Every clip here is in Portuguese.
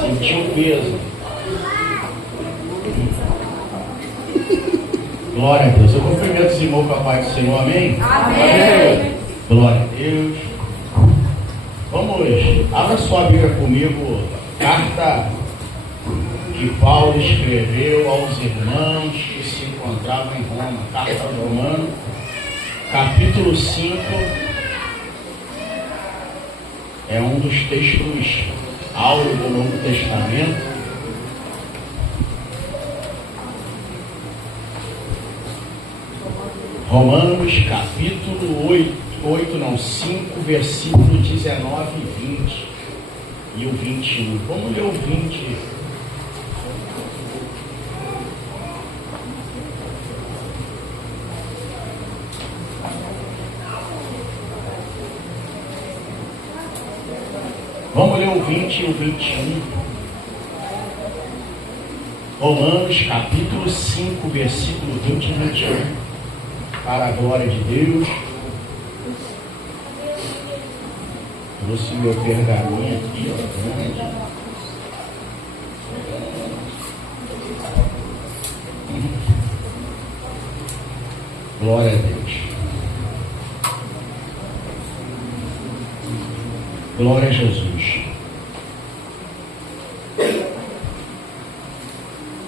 Sentiu o peso. Glória a Deus. Eu cumprimento os irmãos com a paz do Senhor, amém? Amém. Glória a Deus. Vamos, abra sua Bíblia comigo, carta que Paulo escreveu aos irmãos que se encontravam em Roma, carta aos Romanos, capítulo 5, é um dos textos áureos do Novo Testamento. Romanos capítulo 5, versículo 19 e 20 e o 21. Vamos ler o 20. Vamos ler o 20 e o 21. Romanos capítulo 5, versículo 20 e 21. Para a glória de Deus. Trouxe meu pergaminho aqui, ó, grande. Glória a Deus. Glória a Jesus.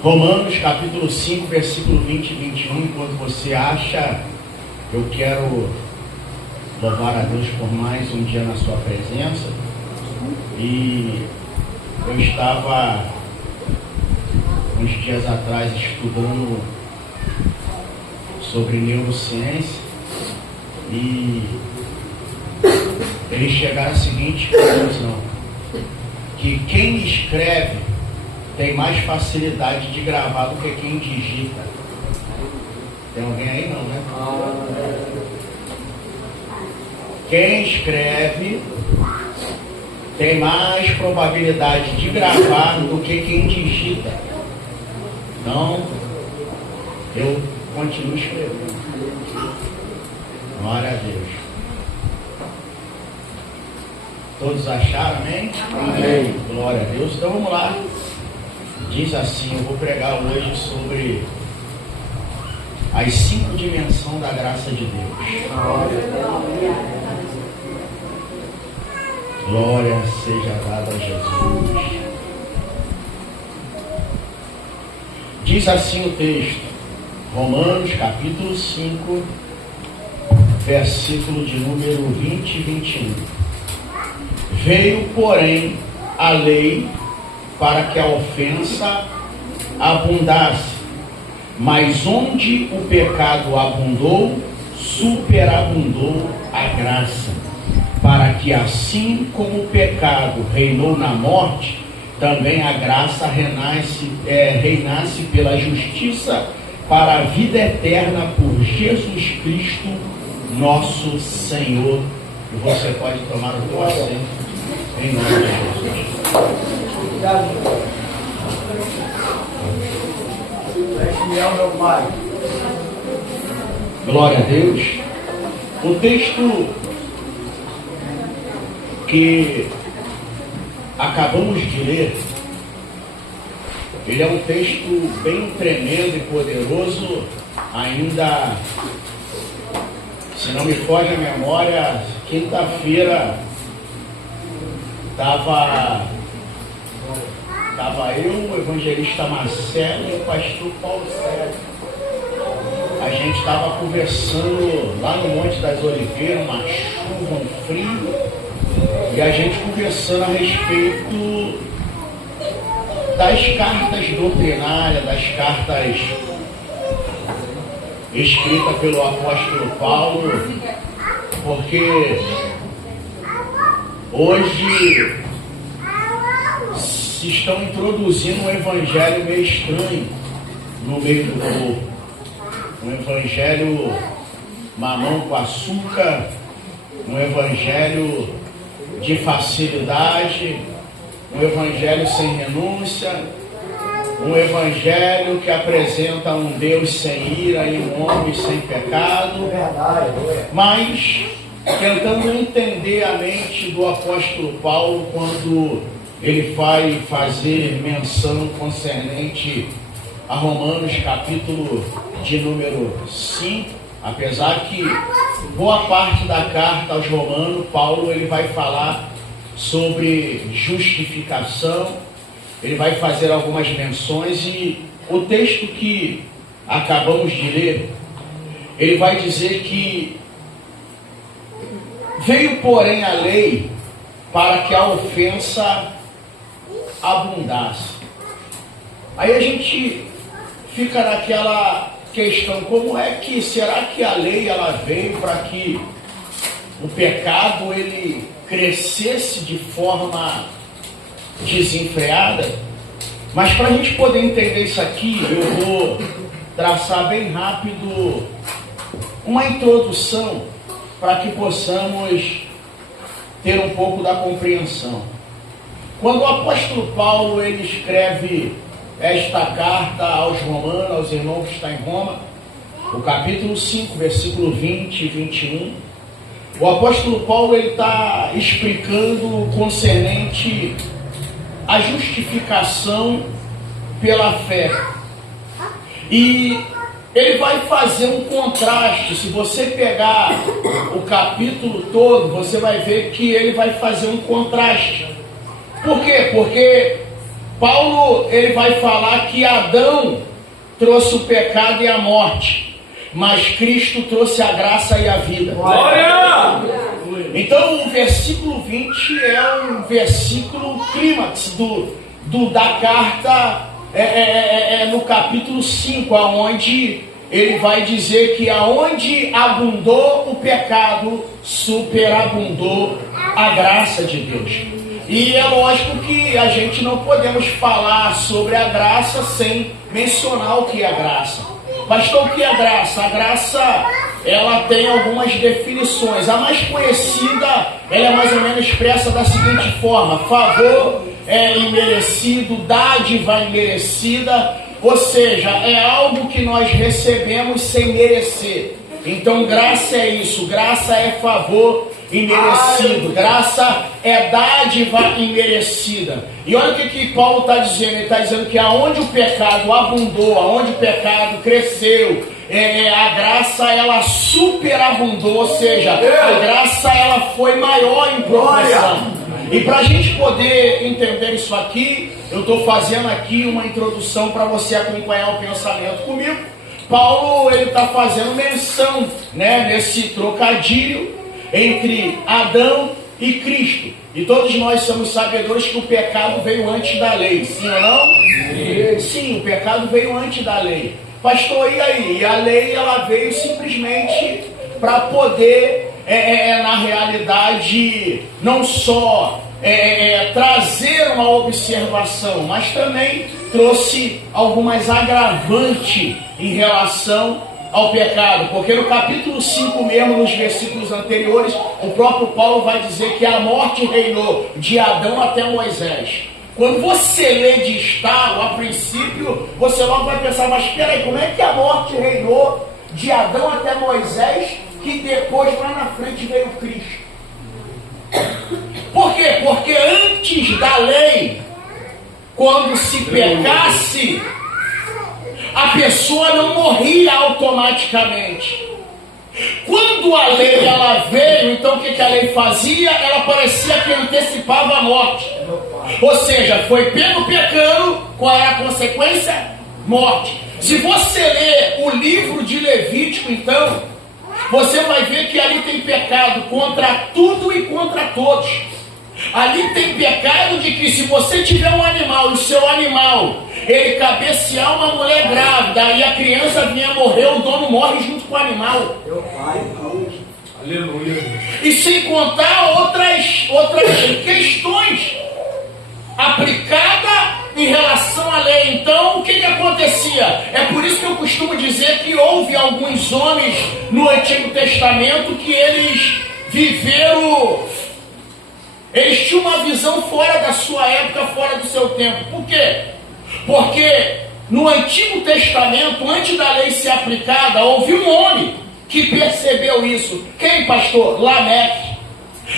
Romanos capítulo 5, versículo 20 e 21. Enquanto você acha, eu quero louvar a Deus por mais um dia na sua presença. E eu estava uns dias atrás estudando sobre neurociência e eles chegaram à seguinte conclusão: que quem escreve tem mais facilidade de gravar do que quem digita. Tem alguém aí? Não, né? Quem escreve tem mais probabilidade de gravar do que quem digita. Então, eu continuo escrevendo. Glória a Deus. Todos acharam, amém? Amém. Glória a Deus. Então vamos lá. Diz assim, eu vou pregar hoje sobre as 5 dimensões da graça de Deus. Glória seja dada a Jesus. Diz assim o texto, Romanos capítulo 5, versículo de número 20 e 21. Veio, porém, a lei para que a ofensa abundasse, mas onde o pecado abundou, superabundou a graça, para que assim como o pecado reinou na morte, também a graça reinasse pela justiça para a vida eterna por Jesus Cristo, nosso Senhor. E você pode tomar o teu assento em nome de Jesus. Meu Pai. Glória a Deus. O texto que acabamos de ler, ele é um texto bem tremendo e poderoso. Ainda, se não me foge a memória, quinta-feira estava eu, o evangelista Marcelo e o pastor Paulo Sérgio. A gente estava conversando lá no Monte das Oliveiras, uma chuva, um frio, e a gente conversando a respeito das cartas doutrinárias, das cartas escritas pelo apóstolo Paulo, porque hoje se estão introduzindo um evangelho meio estranho no meio do povo. Um evangelho mamão com açúcar, um evangelho de facilidade, um evangelho sem renúncia, um evangelho que apresenta um Deus sem ira e um homem sem pecado, mas tentando entender a mente do apóstolo Paulo quando ele vai fazer menção concernente a Romanos, capítulo de número 5, apesar que boa parte da carta aos Romanos, Paulo ele vai falar sobre justificação, ele vai fazer algumas menções, e o texto que acabamos de ler, ele vai dizer que veio, porém, a lei para que a ofensa abundasse. Aí a gente fica naquela questão, como é que, será que a lei ela veio para que o pecado ele crescesse de forma desenfreada? Mas para a gente poder entender isso aqui, eu vou traçar bem rápido uma introdução para que possamos ter um pouco da compreensão. Quando o apóstolo Paulo ele escreve esta carta aos Romanos, aos irmãos que estão em Roma, o capítulo 5, versículo 20 e 21, o apóstolo Paulo ele está explicando concernente a justificação pela fé. E ele vai fazer um contraste. Se você pegar o capítulo todo, você vai ver que ele vai fazer um contraste. Por quê? Porque Paulo ele vai falar que Adão trouxe o pecado e a morte, mas Cristo trouxe a graça e a vida. Glória! Então o versículo 20 é um versículo clímax da carta, no capítulo 5, aonde ele vai dizer que aonde abundou o pecado, superabundou a graça de Deus. E é lógico que a gente não podemos falar sobre a graça sem mencionar o que é graça. Pastor, o que é graça? A graça, ela tem algumas definições. A mais conhecida, ela é mais ou menos expressa da seguinte forma: favor imerecido, dádiva imerecida, ou seja, é algo que nós recebemos sem merecer. Então graça é isso, graça é favor imerecido, graça é dádiva imerecida. E olha o que Paulo está dizendo. Ele está dizendo que aonde o pecado abundou, aonde o pecado cresceu, a graça ela superabundou, ou seja, a graça ela foi maior em proporção. E para a gente poder entender isso aqui, eu estou fazendo aqui uma introdução para você acompanhar o pensamento comigo. Paulo ele está fazendo menção, nesse trocadilho entre Adão e Cristo. E todos nós somos sabedores que o pecado veio antes da lei, sim ou não? Sim, o pecado veio antes da lei. Pastor, e aí? E a lei ela veio simplesmente para poder, na realidade, não só trazer uma observação, mas também trouxe algumas agravantes em relação ao pecado, porque no capítulo 5 mesmo, nos versículos anteriores, o próprio Paulo vai dizer que a morte reinou de Adão até Moisés. Quando você lê de estalo, a princípio, você logo vai pensar, mas espera aí, como é que a morte reinou de Adão até Moisés, que depois lá na frente veio Cristo? Por quê? Porque antes da lei, quando se pecasse, a pessoa não morria automaticamente. Quando a lei ela veio, então o que a lei fazia? Ela parecia que antecipava a morte. Ou seja, foi pego pecando, qual é a consequência? Morte. Se você ler o livro de Levítico, então, você vai ver que ali tem pecado contra tudo e contra todos. Ali tem pecado de que se você tiver um animal e o seu animal ele cabecear uma mulher grávida e a criança vinha morrer, o dono morre junto com o animal. Aleluia. E sem contar outras questões aplicadas em relação à lei. Então, o que acontecia? É por isso que eu costumo dizer que houve alguns homens no Antigo Testamento que eles viveram, eles tinham uma visão fora da sua época, fora do seu tempo. Por quê? Porque no Antigo Testamento, antes da lei ser aplicada, houve um homem que percebeu isso. Quem, pastor? Lameque.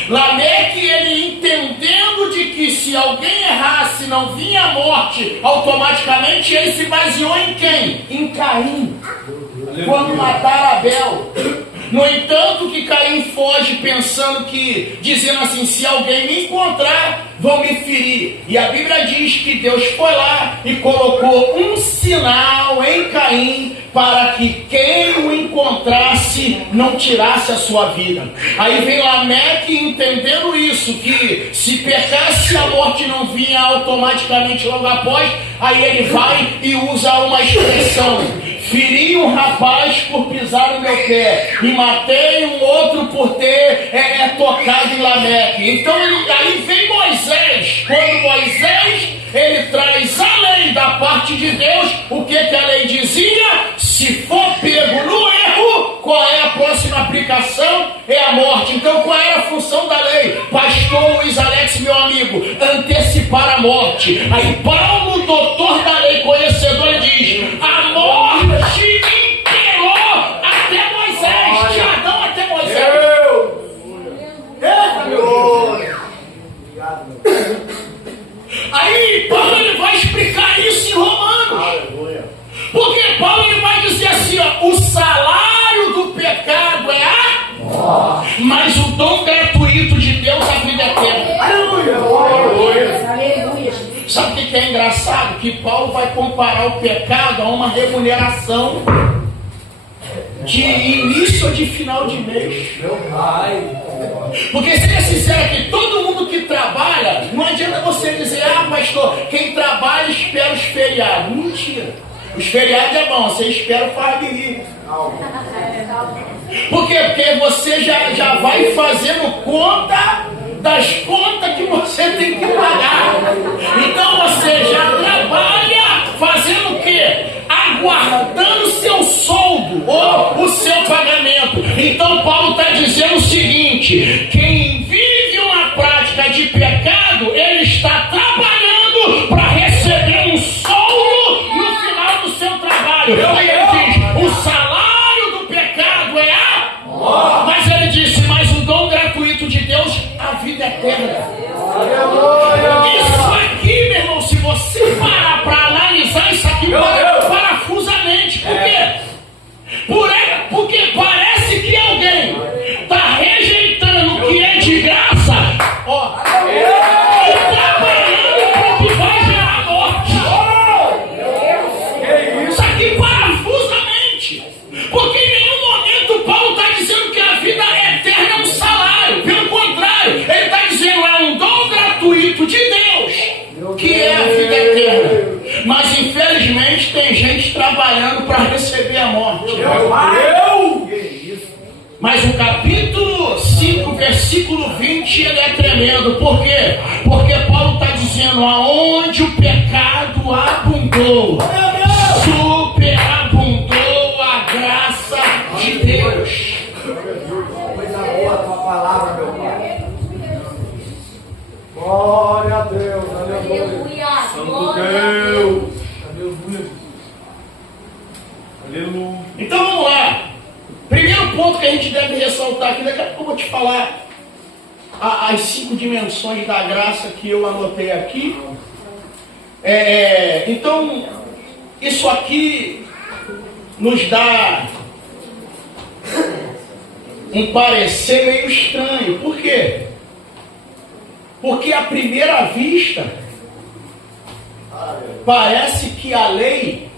Lameque, ele entendendo de que se alguém errasse não vinha a morte automaticamente, ele se baseou em quem? Em Caim. Quando mataram Abel. No entanto, que Caim foge pensando que, dizendo assim, se alguém me encontrar, vão me ferir. E a Bíblia diz que Deus foi lá e colocou um sinal em Caim para que quem o encontrasse não tirasse a sua vida. Aí vem Lameque entendendo isso, que se pecasse a morte não vinha automaticamente logo após, aí ele vai e usa uma expressão: feri um rapaz por pisar no meu pé e matei um outro por ter tocado em Lameque. Então aí vem Moisés. Quando Moisés ele traz a lei da parte de Deus, o que a lei dizia? Se for pego no erro, qual é a próxima aplicação? É a morte. Então qual era a função da lei? Pastor Luiz Alex, meu amigo, antecipar a morte. Aí Paulo, doutor da lei, conhecedor, ele diz: a morte imperou até Moisés, de Adão até Moisés. Aí Paulo ele vai explicar isso em Romanos. Porque Paulo ele vai dizer assim, ó, o salário do pecado é a morte, mas o dom gratuito de Deus é a vida eterna. Aleluia. Sabe o que é engraçado? Que Paulo vai comparar o pecado a uma remuneração de início ou de final de mês. Porque seja sincero aqui, todo mundo que trabalha, não adianta você dizer: ah, pastor, quem trabalha espera os feriados. Mentira. Os feriados é bom, você espera o farabiri. Por quê? Porque você já vai fazendo conta das contas que você tem que pagar. Então você já trabalha fazendo o quê? Aguardando seu soldo ou o seu pagamento. Então Paulo está dizendo o seguinte: quem vive uma prática de pecado, ele está trabalhando para receber um soldo no final do seu trabalho. Aí ele diz: o salário do pecado é a morte. Mas ele disse: mas o dom gratuito de Deus, a vida eterna. Isso aqui, meu irmão, se você parar para analisar isso aqui parafusamente, por quê? Porque parece que alguém está rejeitando o que é de graça, ó, e trabalhando para o que vai gerar morte. Isso aqui parafusamente, porque em nenhum momento Paulo está dizendo que a vida eterna é um salário. Pelo contrário, ele está dizendo é um dom gratuito de Deus, que é a vida eterna. Mas infelizmente tem gente trabalhando para receber a morte. Mas o capítulo 5, versículo 20, ele é tremendo. Por quê? Porque Paulo está dizendo: aonde o pecado abundou, superabundou a graça de Deus. Coisa boa a tua palavra, meu Pai. Glória a Deus, aleluia. Santo Deus. Aleluia. Aleluia. Então vamos lá. Primeiro ponto que a gente deve ressaltar aqui, daqui a pouco eu vou te falar as 5 dimensões da graça que eu anotei aqui. Então, isso aqui nos dá um parecer meio estranho. Por quê? Porque à primeira vista parece que a lei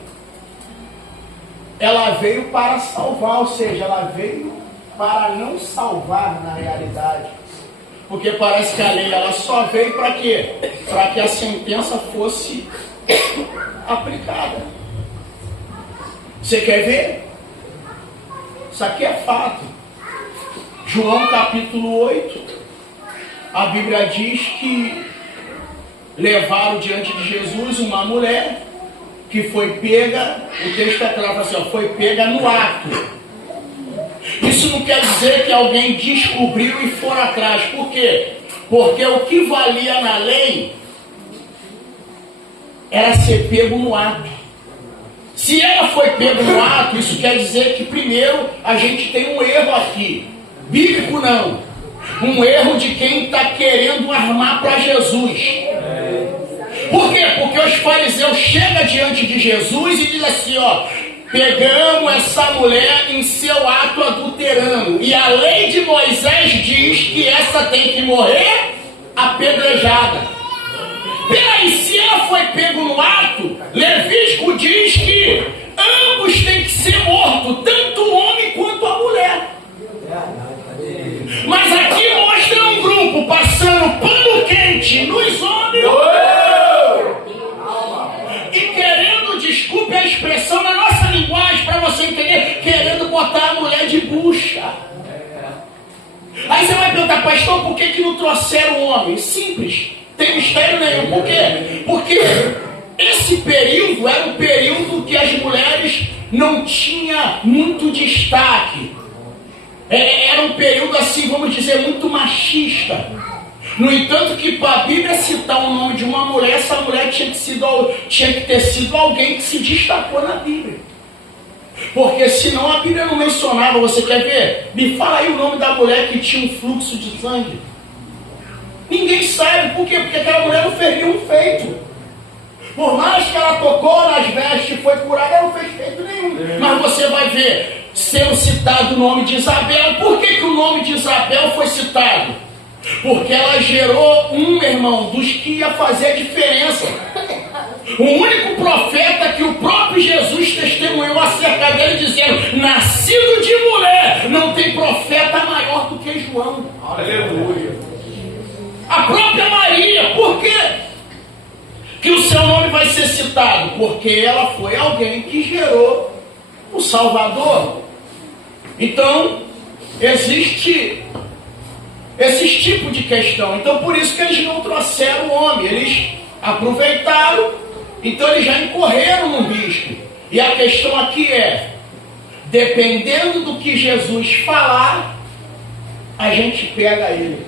ela veio para salvar, ou seja, ela veio para não salvar na realidade. Porque parece que a lei ela só veio para quê? Para que a sentença fosse aplicada. Você quer ver? Isso aqui é fato. João capítulo 8, a Bíblia diz que levaram diante de Jesus uma mulher que foi pega, o texto é claro, assim, ó, foi pega no ato. Isso não quer dizer que alguém descobriu e for atrás. Por quê? Porque o que valia na lei era ser pego no ato. Se ela foi pega no ato, isso quer dizer que primeiro a gente tem um erro aqui. Bíblico não. um erro de quem está querendo armar para Jesus. Por quê? Porque os fariseus chegam diante de Jesus e dizem assim, ó, pegamos essa mulher em seu ato adulterando, e a lei de Moisés diz que essa tem que morrer apedrejada. Peraí, se ela foi pego no ato, Levítico diz que ambos têm que ser mortos, tanto o homem quanto a mulher. Mas aqui mostra um grupo passando pano quente nos homens e querendo, desculpe a expressão na nossa linguagem, para você entender, querendo botar a mulher de bucha. Aí você vai perguntar, pastor, por que não trouxeram o homem? Simples, tem mistério nenhum. Por quê? Porque esse período era um período que as mulheres não tinham muito destaque. Era um período, assim, vamos dizer, muito machista. No entanto, que para a Bíblia citar o nome de uma mulher, essa mulher tinha que ter sido alguém que se destacou na Bíblia. Porque senão a Bíblia não mencionava. Você quer ver? Me fala aí o nome da mulher que tinha um fluxo de sangue. Ninguém sabe. Por quê? Porque aquela mulher não fez nenhum feito. Por mais que ela tocou nas vestes e foi curada, ela não fez feito nenhum. Mas você vai ver sendo citado o nome de Isabel. Por que o nome de Isabel foi citado? Porque ela gerou um, irmão, dos que ia fazer a diferença. O único profeta que o próprio Jesus testemunhou acerca dele, dizendo, nascido de mulher, não tem profeta maior do que João. Aleluia. A própria Maria. Por quê que o seu nome vai ser citado? Porque ela foi alguém que gerou o Salvador. Então, existe esse tipo de questão. Então, por isso que eles não trouxeram o homem. Eles aproveitaram, então eles já incorreram no risco. E a questão aqui é, dependendo do que Jesus falar, a gente pega ele.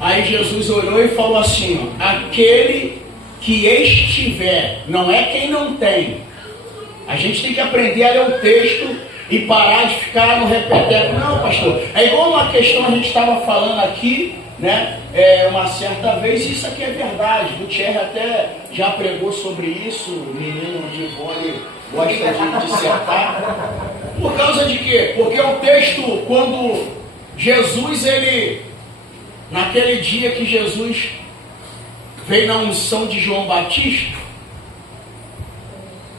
Aí Jesus olhou e falou assim, ó, aquele que estiver, não é quem não tem. A gente tem que aprender a ler o texto e parar de ficar no repeteco. Não, pastor, é igual uma questão, a gente estava falando aqui, né, uma certa vez, isso aqui é verdade, o Thierry até já pregou sobre isso, o menino de vôlei gosta de dissertar. Por causa de quê? Porque o texto, quando Jesus, ele, naquele dia que Jesus veio na unção de João Batista,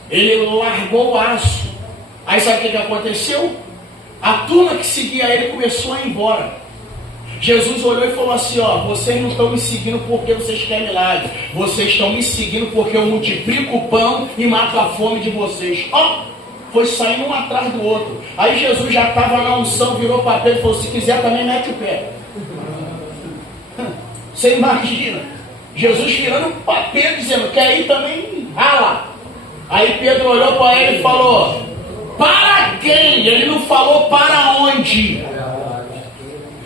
ele largou o aço. Aí sabe o que aconteceu? A turma que seguia ele começou a ir embora. Jesus olhou e falou assim, ó, vocês não estão me seguindo porque vocês querem milagre. Vocês estão me seguindo porque eu multiplico o pão e mato a fome de vocês. Ó, foi saindo um atrás do outro. Aí Jesus já estava na unção, virou para Pedro e falou, se quiser também mete o pé. Você imagina, Jesus virando para Pedro dizendo, quer ir também? Rala. Aí Pedro olhou para ele e falou, para quem? Ele não falou para onde.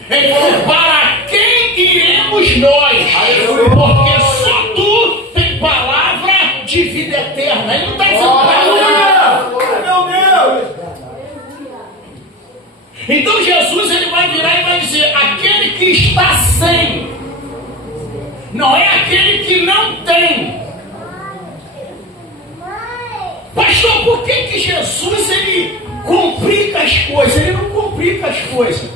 Ele falou, para quem iremos nós? Porque só tu tem palavra de vida eterna. Ele não está dizendo para onde. Meu Deus! Então Jesus, ele vai virar e vai dizer, aquele que está sem, não é aquele que não tem. Pastor, por que Jesus, ele complica as coisas? Ele não complica as coisas.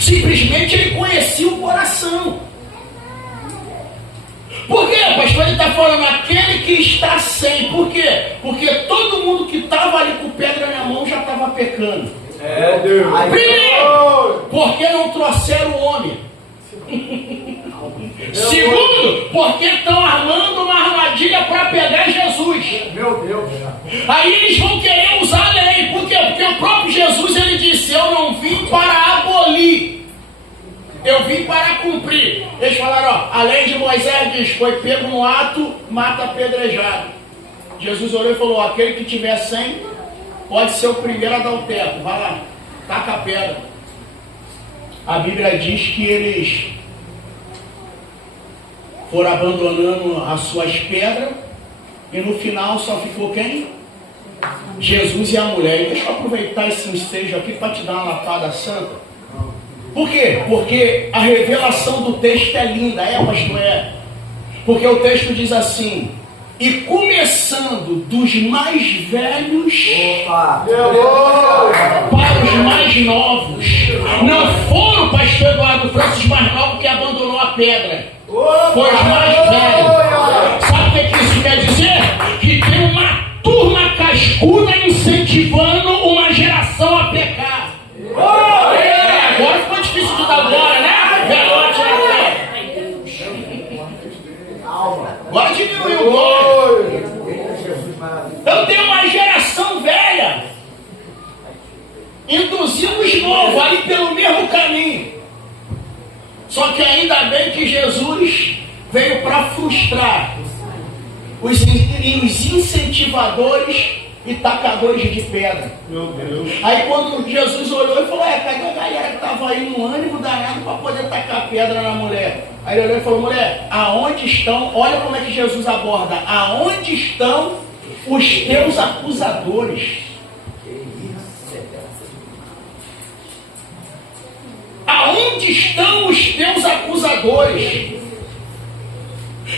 Simplesmente ele conhecia o coração. Por quê, pastor? Ele está falando aquele que está sem. Por quê? Porque todo mundo que estava ali com pedra na mão já estava pecando. Primeiro, porque não trouxeram o homem. Segundo, porque estão armando uma armadilha para pegar Jesus. Meu Deus. Aí eles vão querer usar a lei. Por quê? Porque o próprio Jesus, ele disse, eu não vim para abolir, eu vim para cumprir. Eles falaram, ó, a lei de Moisés diz, foi pego no ato, mata apedrejado. Jesus olhou e falou, aquele que tiver 100, pode ser o primeiro a dar o teto. Vai lá, taca a pedra. A Bíblia diz que eles foram abandonando as suas pedras, e no final só ficou quem? Jesus e a mulher. E deixa eu aproveitar esse ensejo aqui para te dar uma lapada santa. Por quê? Porque a revelação do texto é linda, pastor, é. Porque o texto diz assim: e começando dos mais velhos para os mais novos. Não foram o pastor Eduardo Francis mais novo que abandonou a pedra. Foi os mais velhos. Sabe o que isso quer dizer? Que tem uma turma cascuda incentivando uma geração a pecar. Agora ficou difícil de dar glória, né? Velote na fé. Agora diminuiu o glória. Então tem uma geração velha induzindo os novos ali pelo mesmo caminho. Só que ainda bem que Jesus veio para frustrar os incentivadores e tacadores de pedra. Meu Deus. Aí quando Jesus olhou e falou: cadê a galera que estava aí no ânimo danado para poder tacar pedra na mulher? Aí ele olhou e falou: mulher, aonde estão? Olha como é que Jesus aborda: aonde estão os teus acusadores? Aonde estão os teus acusadores?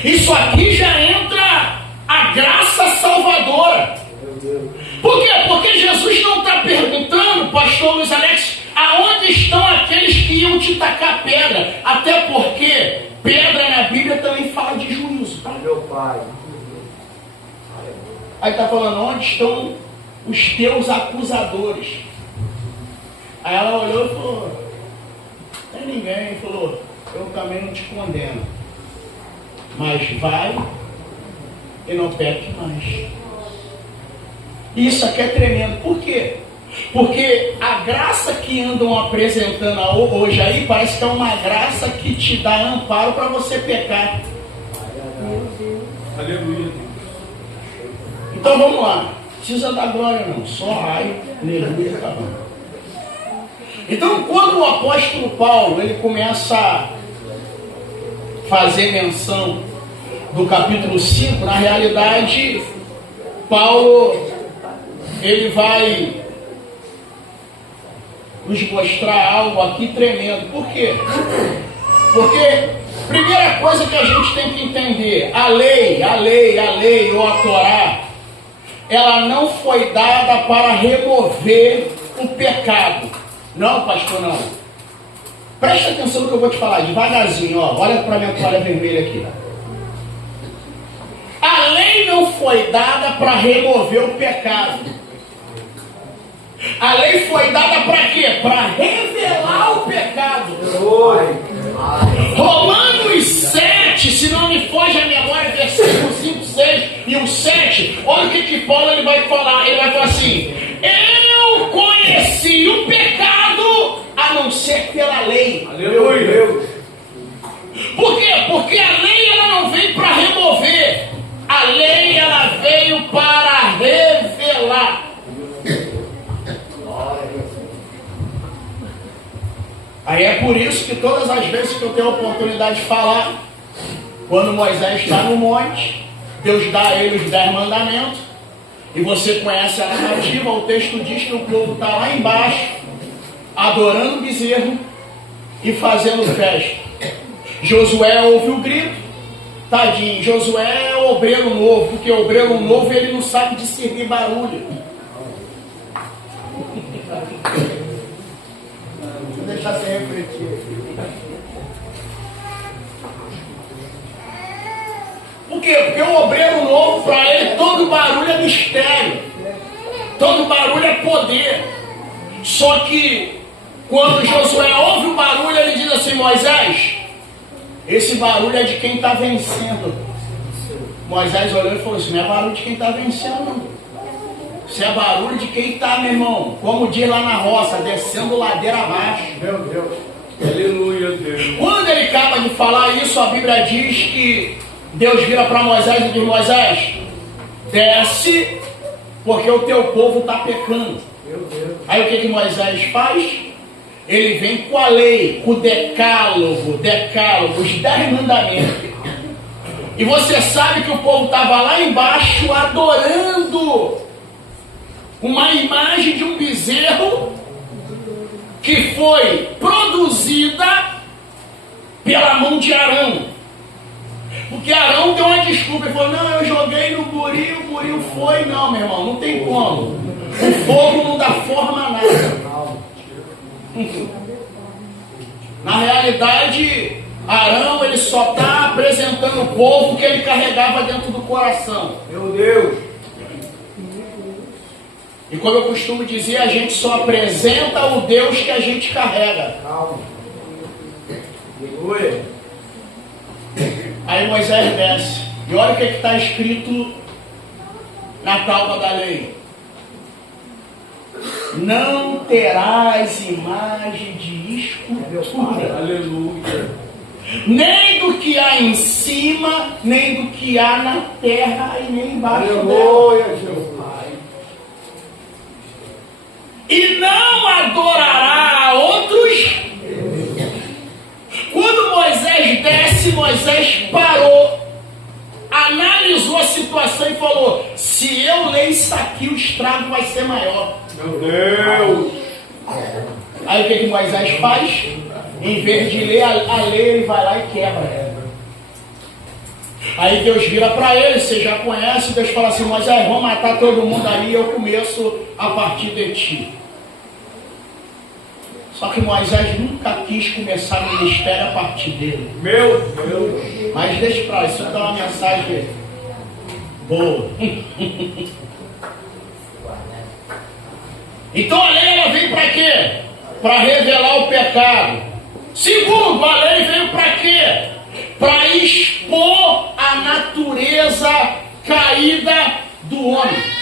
Isso aqui já entra a graça salvadora. Por quê? Porque Jesus não está perguntando, pastor Luiz Alex, aonde estão aqueles que iam te tacar pedra? Até porque pedra na Bíblia também fala de juízo, tá? Meu pai. Aí está falando: onde estão os teus acusadores? Aí ela olhou e falou: não tem ninguém. Ele falou: eu também não te condeno, mas vai e não peque mais. Isso aqui é tremendo. Por quê? Porque a graça que andam apresentando hoje aí parece que é uma graça que te dá amparo para você pecar. Aleluia. Então vamos lá. Não precisa dar glória não. Só ai, aleluia, tá bom. Então quando o apóstolo Paulo ele começa a fazer menção do capítulo 5, na realidade Paulo ele vai nos mostrar algo aqui tremendo. Por quê? Porque primeira coisa que a gente tem que entender: a lei ou a Torá, ela não foi dada para remover o pecado. Não, pastor, não. Presta atenção no que eu vou te falar devagarzinho, ó. Olha para a minha toalha vermelha aqui. A lei não foi dada para remover o pecado. A lei foi dada para quê? Para revelar o pecado. Romanos 7, se não me foge a memória, versículo 5, 6 e o 7. Olha o que Paulo ele vai falar. Ele vai falar assim: eu conheci o pecado a não ser pela lei. Aleluia. Por quê? Porque a lei ela não veio para remover. A lei ela veio para revelar. Aí é por isso que todas as vezes que eu tenho a oportunidade de falar, quando Moisés está no monte, Deus dá a ele os 10 mandamentos, e você conhece a narrativa, o texto diz que o povo está lá embaixo, adorando o bezerro e fazendo festa. Josué ouve o grito, tadinho, Josué é o obreiro novo, porque o obreiro novo ele não sabe discernir barulho. Deixa você refletir. Por quê? Porque o obreiro novo, para ele, todo barulho é mistério. Todo barulho é poder. Só que, quando Josué ouve o barulho, ele diz assim: Moisés, esse barulho é de quem está vencendo. Moisés olhou e falou assim: não é barulho de quem está vencendo, não. Isso é barulho de quem está, meu irmão, como diz lá na roça, descendo ladeira abaixo. Meu Deus. Aleluia, Deus. Quando ele acaba de falar isso, a Bíblia diz que Deus vira para Moisés e diz: Moisés, desce, porque o teu povo está pecando. Meu Deus. Aí o que Moisés faz? Ele vem com a lei, com o decálogo, os 10 mandamentos. E você sabe que o povo estava lá embaixo adorando uma imagem de um bezerro que foi produzida pela mão de Arão. Porque Arão deu uma desculpa e falou: não, eu joguei no buri, o buri foi. Não, meu irmão, não tem como. O fogo não dá forma a nada. Na realidade, Arão ele só está apresentando o povo que ele carregava dentro do coração. Meu Deus. E como eu costumo dizer, a gente só apresenta o Deus que a gente carrega. Calma. Aleluia. Aí Moisés desce. E olha o que está escrito na tábua da lei: não terás imagem de escultura, Aleluia. nem do que há em cima, nem do que há na terra e nem embaixo dela. Aleluia, Jesus. E não adorará a outros. Quando Moisés desce, Moisés parou, analisou a situação e falou: se eu ler isso aqui, o estrago vai ser maior. Meu Deus. Aí o que Moisés faz? Em vez de ler a lei, ele vai lá e quebra. Aí Deus vira para ele, você já conhece, Deus fala assim: Moisés, vamos matar todo mundo aí, eu começo a partir de ti. Só que Moisés nunca quis começar o ministério a partir dele. Meu Deus. Mas deixa pra lá, isso dá uma mensagem boa. Então a lei ela vem para quê? Para revelar o pecado. Segundo, a lei veio para quê? Para expor a natureza caída do homem.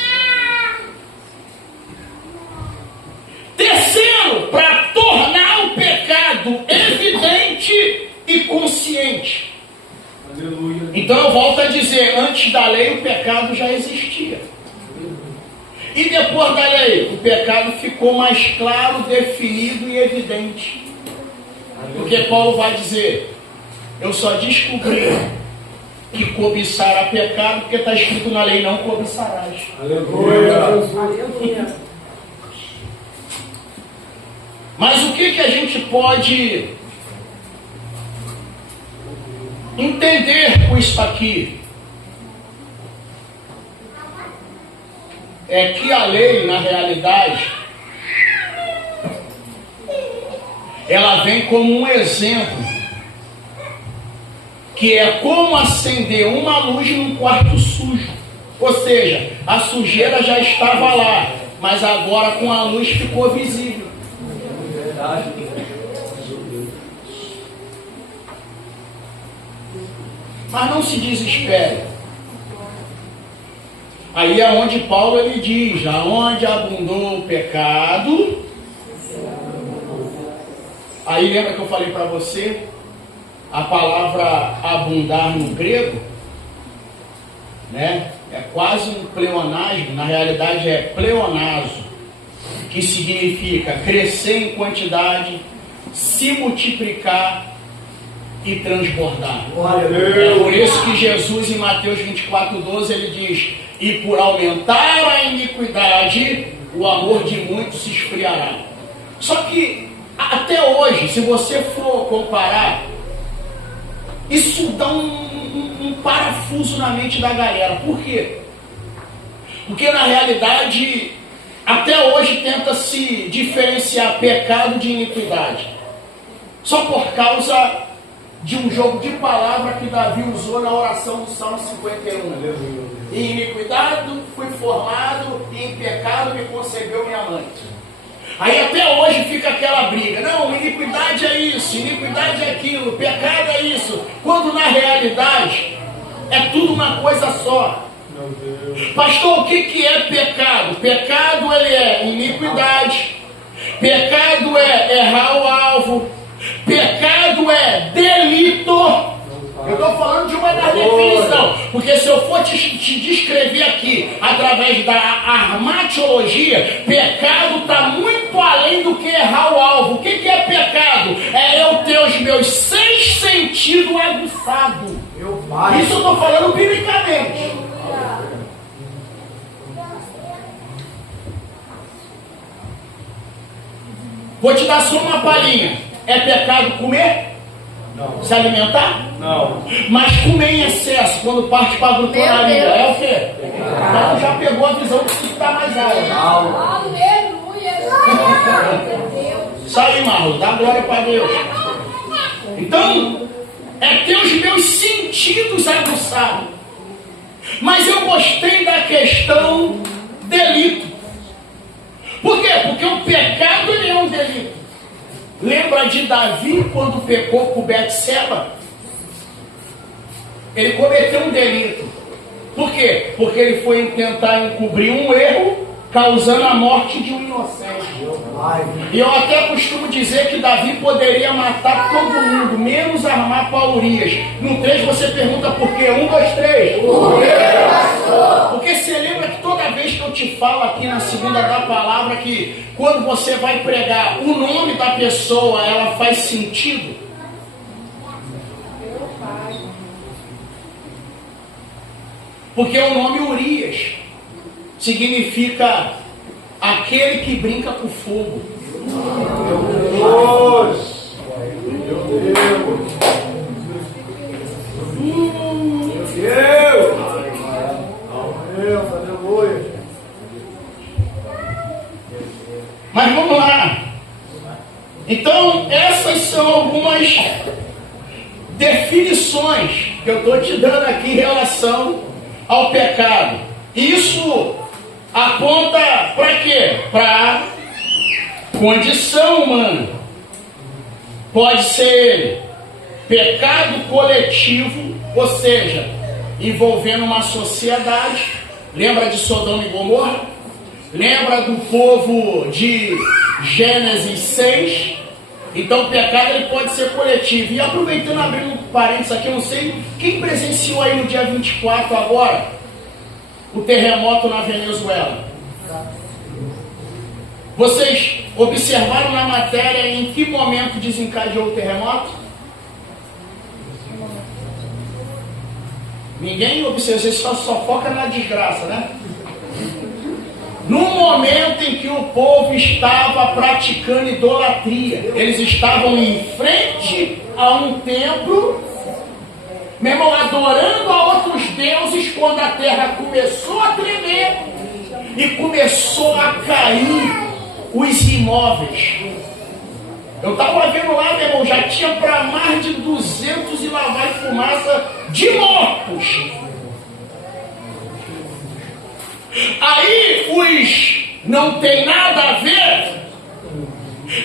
Terceiro, para tornar o pecado evidente e consciente. Aleluia. Então eu volto a dizer, antes da lei o pecado já existia. E depois da lei, o pecado ficou mais claro, definido e evidente. Porque Paulo vai dizer: eu só descobri que cobiçar é pecado porque está escrito na lei: não cobiçarás. Aleluia. Mas o que a gente pode entender com isso aqui? É que a lei, na realidade, ela vem como um exemplo, que é como acender uma luz num quarto sujo. Ou seja, a sujeira já estava lá, mas agora com a luz ficou visível. Mas não se desespere. Aí é onde Paulo ele diz: aonde abundou o pecado. Aí lembra que eu falei para você? A palavra abundar no grego, né? É quase um pleonasmo, na realidade é pleonazo, que significa crescer em quantidade, se multiplicar e transbordar. É por isso que Jesus em Mateus 24:12 ele diz: e por aumentar a iniquidade, o amor de muitos se esfriará. Só que até hoje, se você for comparar, isso dá um parafuso na mente da galera. Por quê? Porque na realidade, até hoje tenta-se diferenciar pecado de iniquidade. Só por causa de um jogo de palavras que Davi usou na oração do Salmo 51. Em iniquidade fui formado, e em pecado me concebeu minha mãe. Aí até hoje fica aquela briga: não, iniquidade é isso, iniquidade é aquilo, pecado é isso, quando na realidade é tudo uma coisa só. Pastor, o que é pecado? Pecado ele é iniquidade, pecado é errar o alvo, pecado é delito. Eu estou falando de uma das definições, porque se eu for te descrever aqui através da armatiologia, pecado está muito além do que errar o alvo. O que é pecado? É eu ter os meus 6 sentidos aguçados. Isso eu estou falando biblicamente. Vou te dar só uma palhinha. É pecado comer? Não. Se alimentar? Não. Mas comer em excesso, quando parte para a glutonaria, é o quê? Então já pegou a visão que isso está mais alto. Aleluia! Isso aí, Marlon, dá glória para Deus. Então, é ter os meus sentidos aguçados. Mas eu gostei da questão delito. Por quê? Porque o pecado ele é um delito. Lembra de Davi quando pecou com Betseba? Ele cometeu um delito. Por quê? Porque ele foi tentar encobrir um erro, causando a morte de um inocente. E eu até costumo dizer que Davi poderia matar todo mundo, menos armar para Urias. No 3 você pergunta por quê? 1, 2, 3. Por quê, pastor? Porque você lembra que toda vez que eu te falo aqui na segunda da palavra que quando você vai pregar o nome da pessoa, ela faz sentido? Porque o nome Urias significa aquele que brinca com fogo. Meu Deus! Aleluia! Mas vamos lá. Então, essas são algumas definições que eu estou te dando aqui em relação ao pecado. Isso aponta para quê? Para condição humana. Pode ser pecado coletivo, ou seja, envolvendo uma sociedade. Lembra de Sodoma e Gomorra? Lembra do povo de Gênesis 6? Então o pecado ele pode ser coletivo. E aproveitando, abrindo um parênteses aqui, eu não sei quem presenciou aí no dia 24 agora o terremoto na Venezuela. Vocês observaram na matéria em que momento desencadeou o terremoto? Ninguém observa, vocês só foca na desgraça, né? No momento em que o povo estava praticando idolatria, eles estavam em frente a um templo, meu irmão, adorando a outros deuses, quando a terra começou a tremer e começou a cair os imóveis. Eu estava vendo lá, meu irmão, já tinha para mais de 200 e lá vai fumaça de mortos. Aí os não tem nada a ver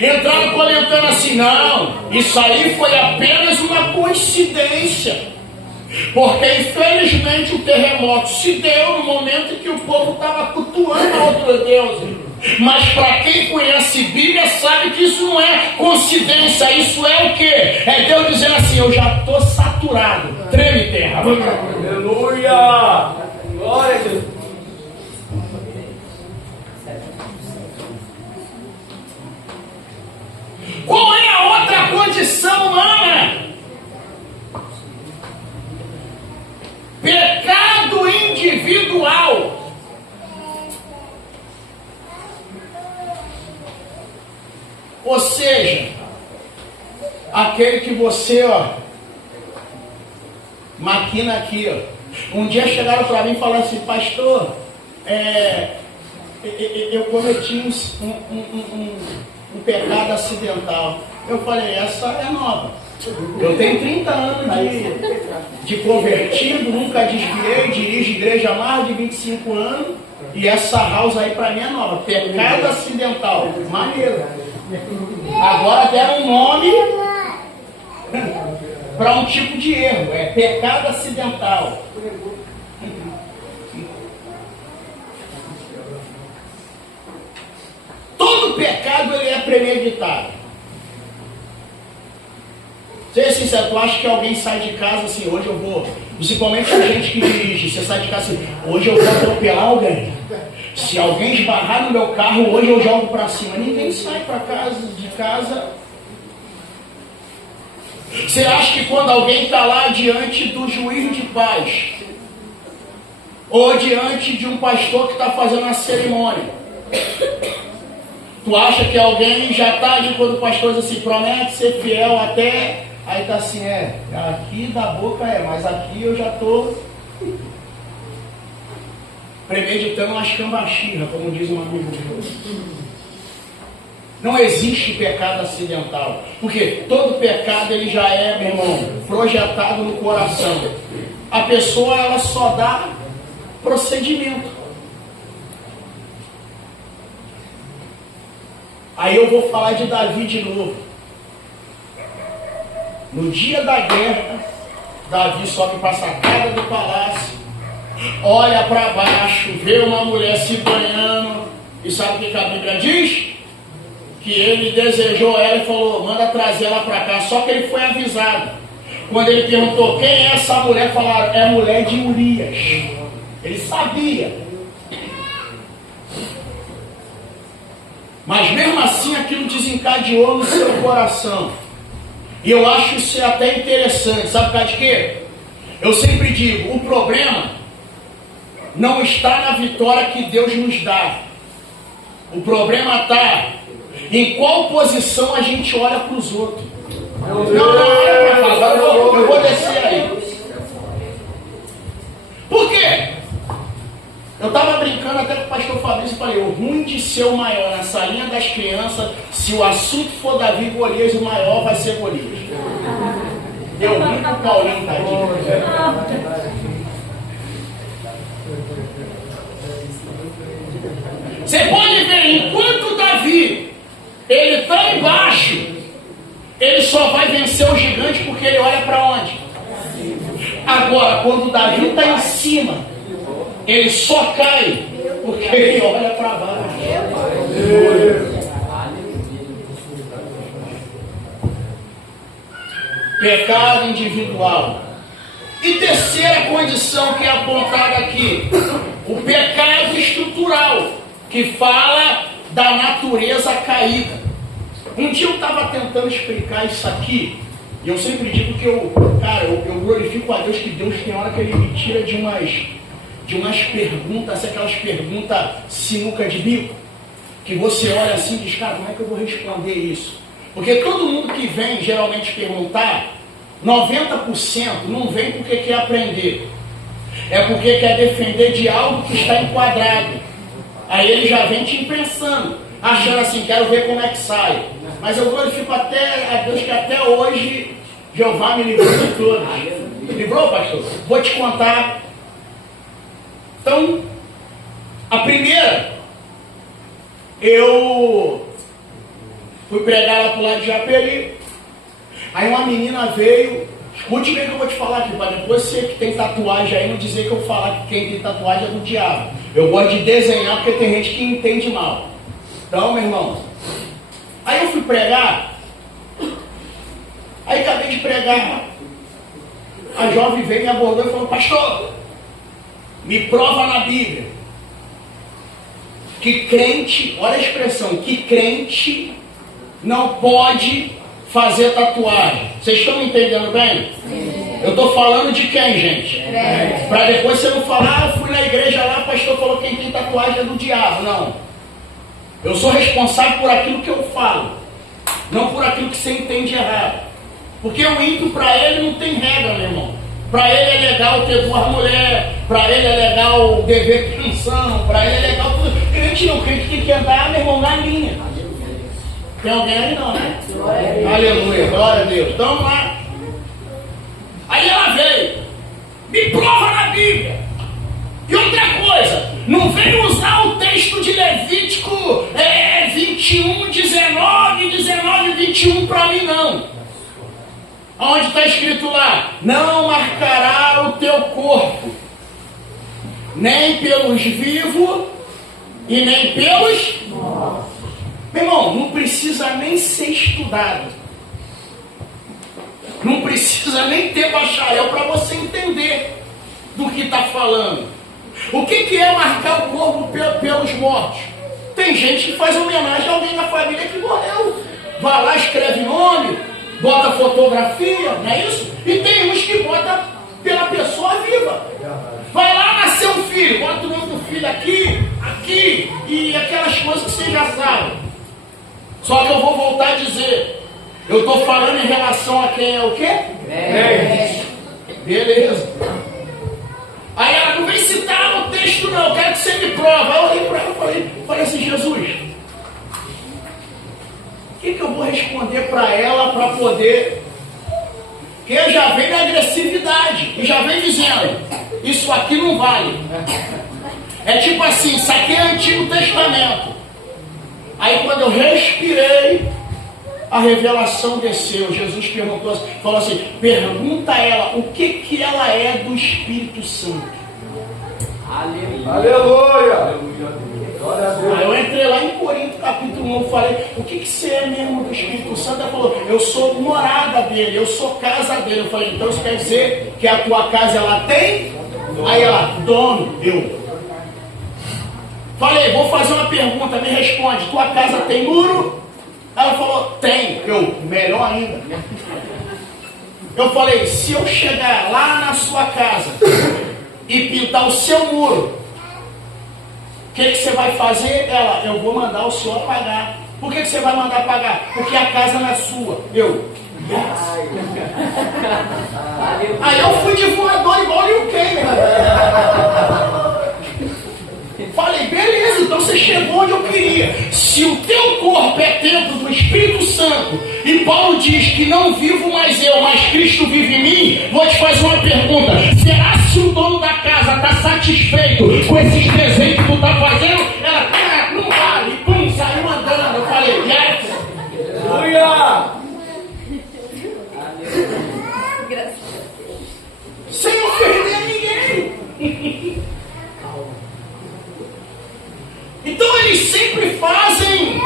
entraram comentando assim: não, isso aí foi apenas uma coincidência, porque infelizmente o terremoto se deu no momento em que o povo estava cultuando a outro Deus. Mas para quem conhece Bíblia sabe que isso não é coincidência, isso é o quê? É Deus dizendo assim: eu já estou saturado, treme terra. Aleluia! Glória a Deus! Qual é a outra condição humana? Pecado individual. Ou seja, aquele que você, maquina aqui, Um dia chegaram para mim e falaram assim: pastor, eu cometi um pecado acidental. Eu falei: essa é nova. Eu tenho 30 anos de convertido, nunca desviei, dirijo igreja há mais de 25 anos, e essa house aí para mim é nova. Pecado acidental. Maneiro. Agora deram um nome para um tipo de erro, é pecado acidental. Todo pecado ele é premeditado. Seja sincero, tu acha que alguém sai de casa assim: hoje eu vou, principalmente a gente que dirige, você sai de casa assim: hoje eu vou atropelar alguém, se alguém esbarrar no meu carro, hoje eu jogo para cima. Ninguém sai para casa, de casa. Você acha que quando alguém está lá diante do juiz de paz, ou diante de um pastor que está fazendo uma cerimônia, Tu acha que alguém já está ali quando o pastor diz assim, promete ser fiel até... Aí tá assim, aqui da boca mas aqui eu já estou premeditando umas cambachirras, como diz um amigo meu. Não existe pecado acidental, porque todo pecado ele já é, meu irmão, projetado no coração. A pessoa ela só dá procedimento. Aí eu vou falar de Davi de novo. No dia da guerra, Davi sobe para a sacada do palácio, olha para baixo, vê uma mulher se banhando, e sabe o que a Bíblia diz? Que ele desejou ela e falou, manda trazer ela para cá. Só que ele foi avisado. Quando ele perguntou quem é essa mulher, falaram, é a mulher de Urias. Ele sabia. Mas mesmo assim aquilo desencadeou no seu coração. E eu acho isso até interessante. Sabe por causa de quê? Eu sempre digo, o problema não está na vitória que Deus nos dá. O problema está em qual posição a gente olha para os outros. Olha para cá, eu vou descer aí. Por quê? Eu estava brincando até com o pastor Fabrício e falei, o ruim de ser o maior nessa linha das crianças, se o assunto for Davi Golias, o maior vai ser Golias. Deu ruim pro Paulinho, tadinho. Você pode ver, enquanto Davi, ele está embaixo, ele só vai vencer o gigante porque ele olha para onde? Agora, quando Davi está em cima, ele só cai porque ele olha para baixo. Pecado individual. E terceira condição que é apontada aqui, o pecado estrutural, que fala da natureza caída. Um dia eu estava tentando explicar isso aqui, e eu sempre digo que eu glorifico a Deus, que Deus tem hora que Ele me tira de umas perguntas, assim, aquelas perguntas sinuca de bico, que você olha assim e diz, cara, como é que eu vou responder isso? Porque todo mundo que vem geralmente perguntar, 90% não vem porque quer aprender, é porque quer defender de algo que está enquadrado. Aí ele já vem te pensando, achando assim, quero ver como é que sai. Mas eu glorifico até a Deus que até hoje Jeová me livrou de todos. Livrou, pastor? Vou te contar. Então, a primeira, eu fui pregar lá pro lado de Japeri. Aí uma menina veio, escute bem o que eu vou te falar aqui, para depois você que tem tatuagem aí não dizer que eu falar que quem tem tatuagem é do diabo. Eu gosto de desenhar porque tem gente que entende mal. Então, meu irmão, aí eu fui pregar, aí acabei de pregar, a jovem veio, me abordou e falou, pastor, me prova na Bíblia que crente, olha a expressão, que crente não pode fazer tatuagem. Vocês estão entendendo bem? Eu estou falando de quem, gente? Para depois você não falar, eu fui na igreja lá, o pastor falou que quem tem tatuagem é do diabo. Não. Eu sou responsável por aquilo que eu falo, não por aquilo que você entende errado. Porque o ímpio, para ele, não tem regra, meu irmão. Para ele é legal ter duas mulheres, para ele é legal dever pensão, para ele é legal tudo. Crente não, crente tem que andar, meu irmão, na linha. Tem alguém aí não, né? Aleluia, glória a Deus. Então vamos lá. Aí ela veio, me prova na Bíblia. E outra coisa, não vem usar o texto de Levítico 21, 19, 21 para mim não. Onde está escrito lá? Não marcará o teu corpo, nem pelos vivos e nem pelos mortos. Meu irmão, não precisa nem ser estudado. Não precisa nem ter bacharel para você entender do que está falando. O que é marcar o corpo pelos mortos? Tem gente que faz homenagem a alguém da família que morreu. Vai lá, escreve nome, bota fotografia, não é isso? E tem uns que bota pela pessoa viva. Vai lá, nascer um filho, bota o nome do filho aqui, e aquelas coisas que você já sabe. Só que eu vou voltar a dizer, eu estou falando em relação a quem é o quê? Beleza. Aí ela não vem citar no texto não, eu quero que você me prova. Aí eu olhei para ela e falei assim, Jesus, o que eu vou responder para ela para poder... Porque eu já venho da agressividade, e já vem dizendo, isso aqui não vale. É tipo assim, isso aqui é Antigo Testamento. Aí quando eu respirei, a revelação desceu. Jesus perguntou, falou assim, pergunta a ela o que ela é do Espírito Santo. Aleluia! Glória a Deus. Aí eu entrei lá em Corinto capítulo 1, falei, o que você é mesmo do Espírito Santo? Ela falou, eu sou morada dele, eu sou casa dele. Eu falei, então isso quer dizer que a tua casa ela tem? Aí ela, dono, eu. Falei, vou fazer uma pergunta, me responde, tua casa tem muro? Ela falou, tem. Eu, melhor ainda. Eu falei, se eu chegar lá na sua casa e pintar o seu muro, o que você vai fazer? Ela, eu vou mandar o senhor apagar. Por que você vai mandar apagar? Porque a casa não é sua. Eu, yes. Aí eu fui de voador igual o Liu Kang, né? Falei, beleza, então você chegou onde eu queria. Se o teu corpo é templo do Espírito Santo, e Paulo diz que não vivo mais eu, mas Cristo vive em mim, vou te fazer uma pergunta. Será se o dono da casa está satisfeito com esses desenhos que tu está fazendo? Ela, não vale, pum, saiu andando. Eu falei, yes. Aleluia! Sem ofender ninguém. Então eles sempre fazem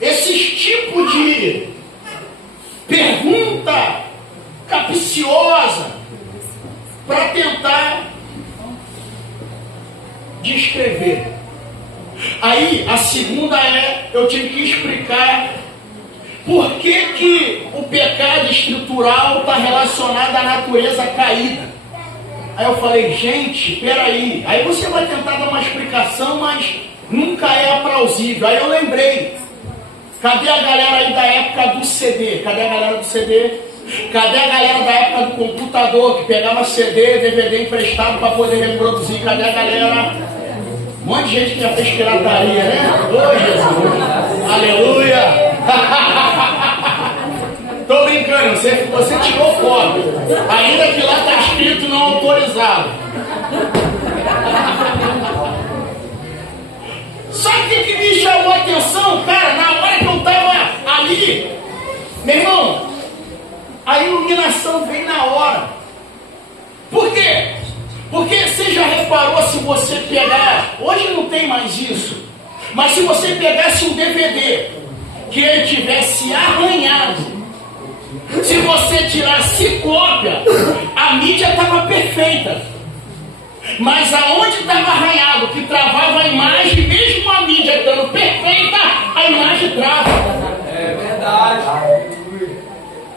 esses tipos de pergunta capciosa para tentar descrever. Aí a segunda eu tive que explicar por que o pecado estrutural está relacionado à natureza caída. Aí eu falei, gente, peraí. Aí você vai tentar dar uma explicação, mas nunca é plausível. Aí eu lembrei, cadê a galera aí da época do CD? Cadê a galera do CD? Cadê a galera da época do computador, que pegava CD, DVD emprestado para poder reproduzir? Cadê a galera? Um monte de gente que já fez pirataria, né? Ô Jesus! Aleluia! Tô brincando, você tirou foto. Ainda que lá está escrito não autorizado. Sabe o que me chamou a atenção? Cara, na hora que eu estava ali, meu irmão, a iluminação vem na hora. Por quê? Porque você já reparou, se você pegar, hoje não tem mais isso, mas se você pegasse um DVD que ele tivesse arranhado, se você tirasse cópia, a mídia estava perfeita. Mas aonde estava arranhado, que travava a imagem, mesmo a mídia estando perfeita, a imagem trava. É verdade.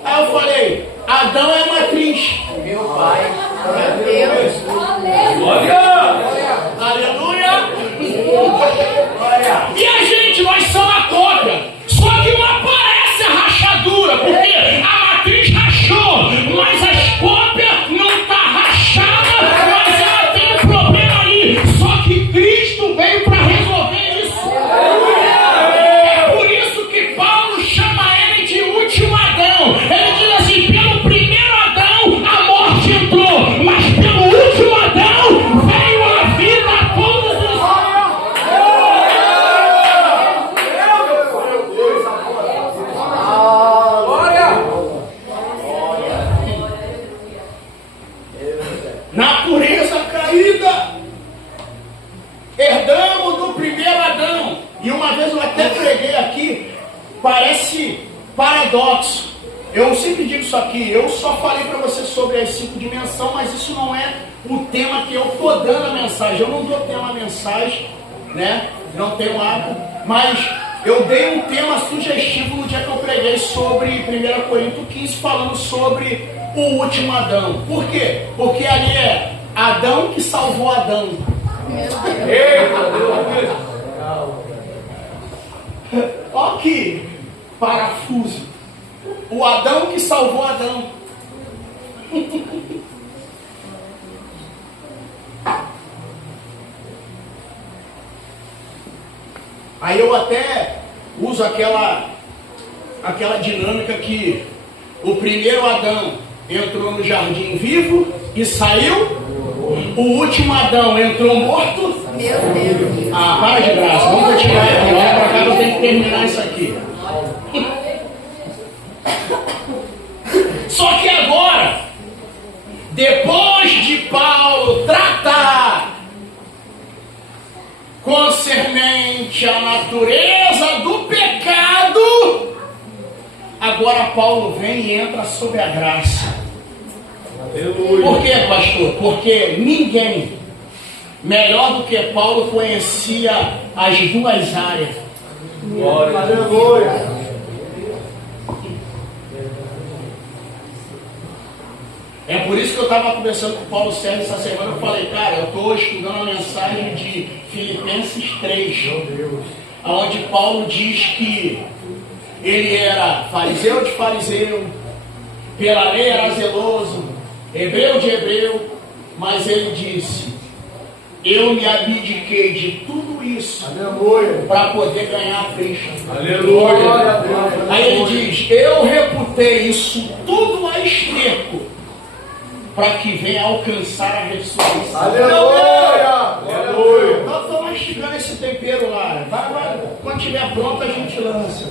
Aí eu falei, Adão é matriz. Meu pai. Meu Deus. Glória! Aleluia! Glória! E a gente, nós somos a cópia. Só que não aparece a rachadura, porque a matriz rachou, mas as cópias não estão rachadas, mas ela tem um problema ali. Só que Cristo veio para resolver isso. É por isso que Paulo chama ele de último Adão. Ele diz assim, pelo primeiro Adão a morte entrou, mas pelo último Adão veio a vida a todos os homens. Natureza caída, herdamos do primeiro Adão. E uma vez eu até preguei aqui, parece paradoxo. Eu sempre digo isso aqui, eu só falei para você sobre as 5 dimensões, mas isso não é o tema que eu estou dando a mensagem. Eu não dou tema a mensagem, né? Não tenho hábito, mas eu dei um tema sugestivo no dia que eu preguei sobre 1 Coríntios 15, falando sobre o último Adão. Por quê? Porque ali é Adão que salvou Adão. Eita, Deus! Ó que parafuso. O Adão que salvou Adão. Aí eu até uso aquela dinâmica que o primeiro Adão entrou no jardim vivo e saiu. O último Adão entrou morto. Meu Deus. Ah, para de graça. Vamos continuar aqui. Olha pra cá que eu tenho que terminar isso aqui. Só que agora, depois de Paulo tratar concernente à natureza do pecado, agora Paulo vem e entra sobre a graça. Aleluia. Por quê, pastor? Porque ninguém melhor do que Paulo conhecia as duas áreas. Glória a Deus. Aleluia. É por isso que eu estava conversando com o Paulo Sérgio essa semana. Eu falei, cara, eu estou estudando a mensagem de Filipenses 3, onde Paulo diz que ele era fariseu de fariseu, pela lei era zeloso, hebreu de hebreu, mas ele disse: eu me abdiquei de tudo isso para poder ganhar a Cristo. Aleluia. Aí ele diz: eu reputei isso tudo a esterco para que venha alcançar a ressurreição. Aleluia. Nós estamos mastigando esse tempero lá. Vai, quando estiver pronto a gente lança.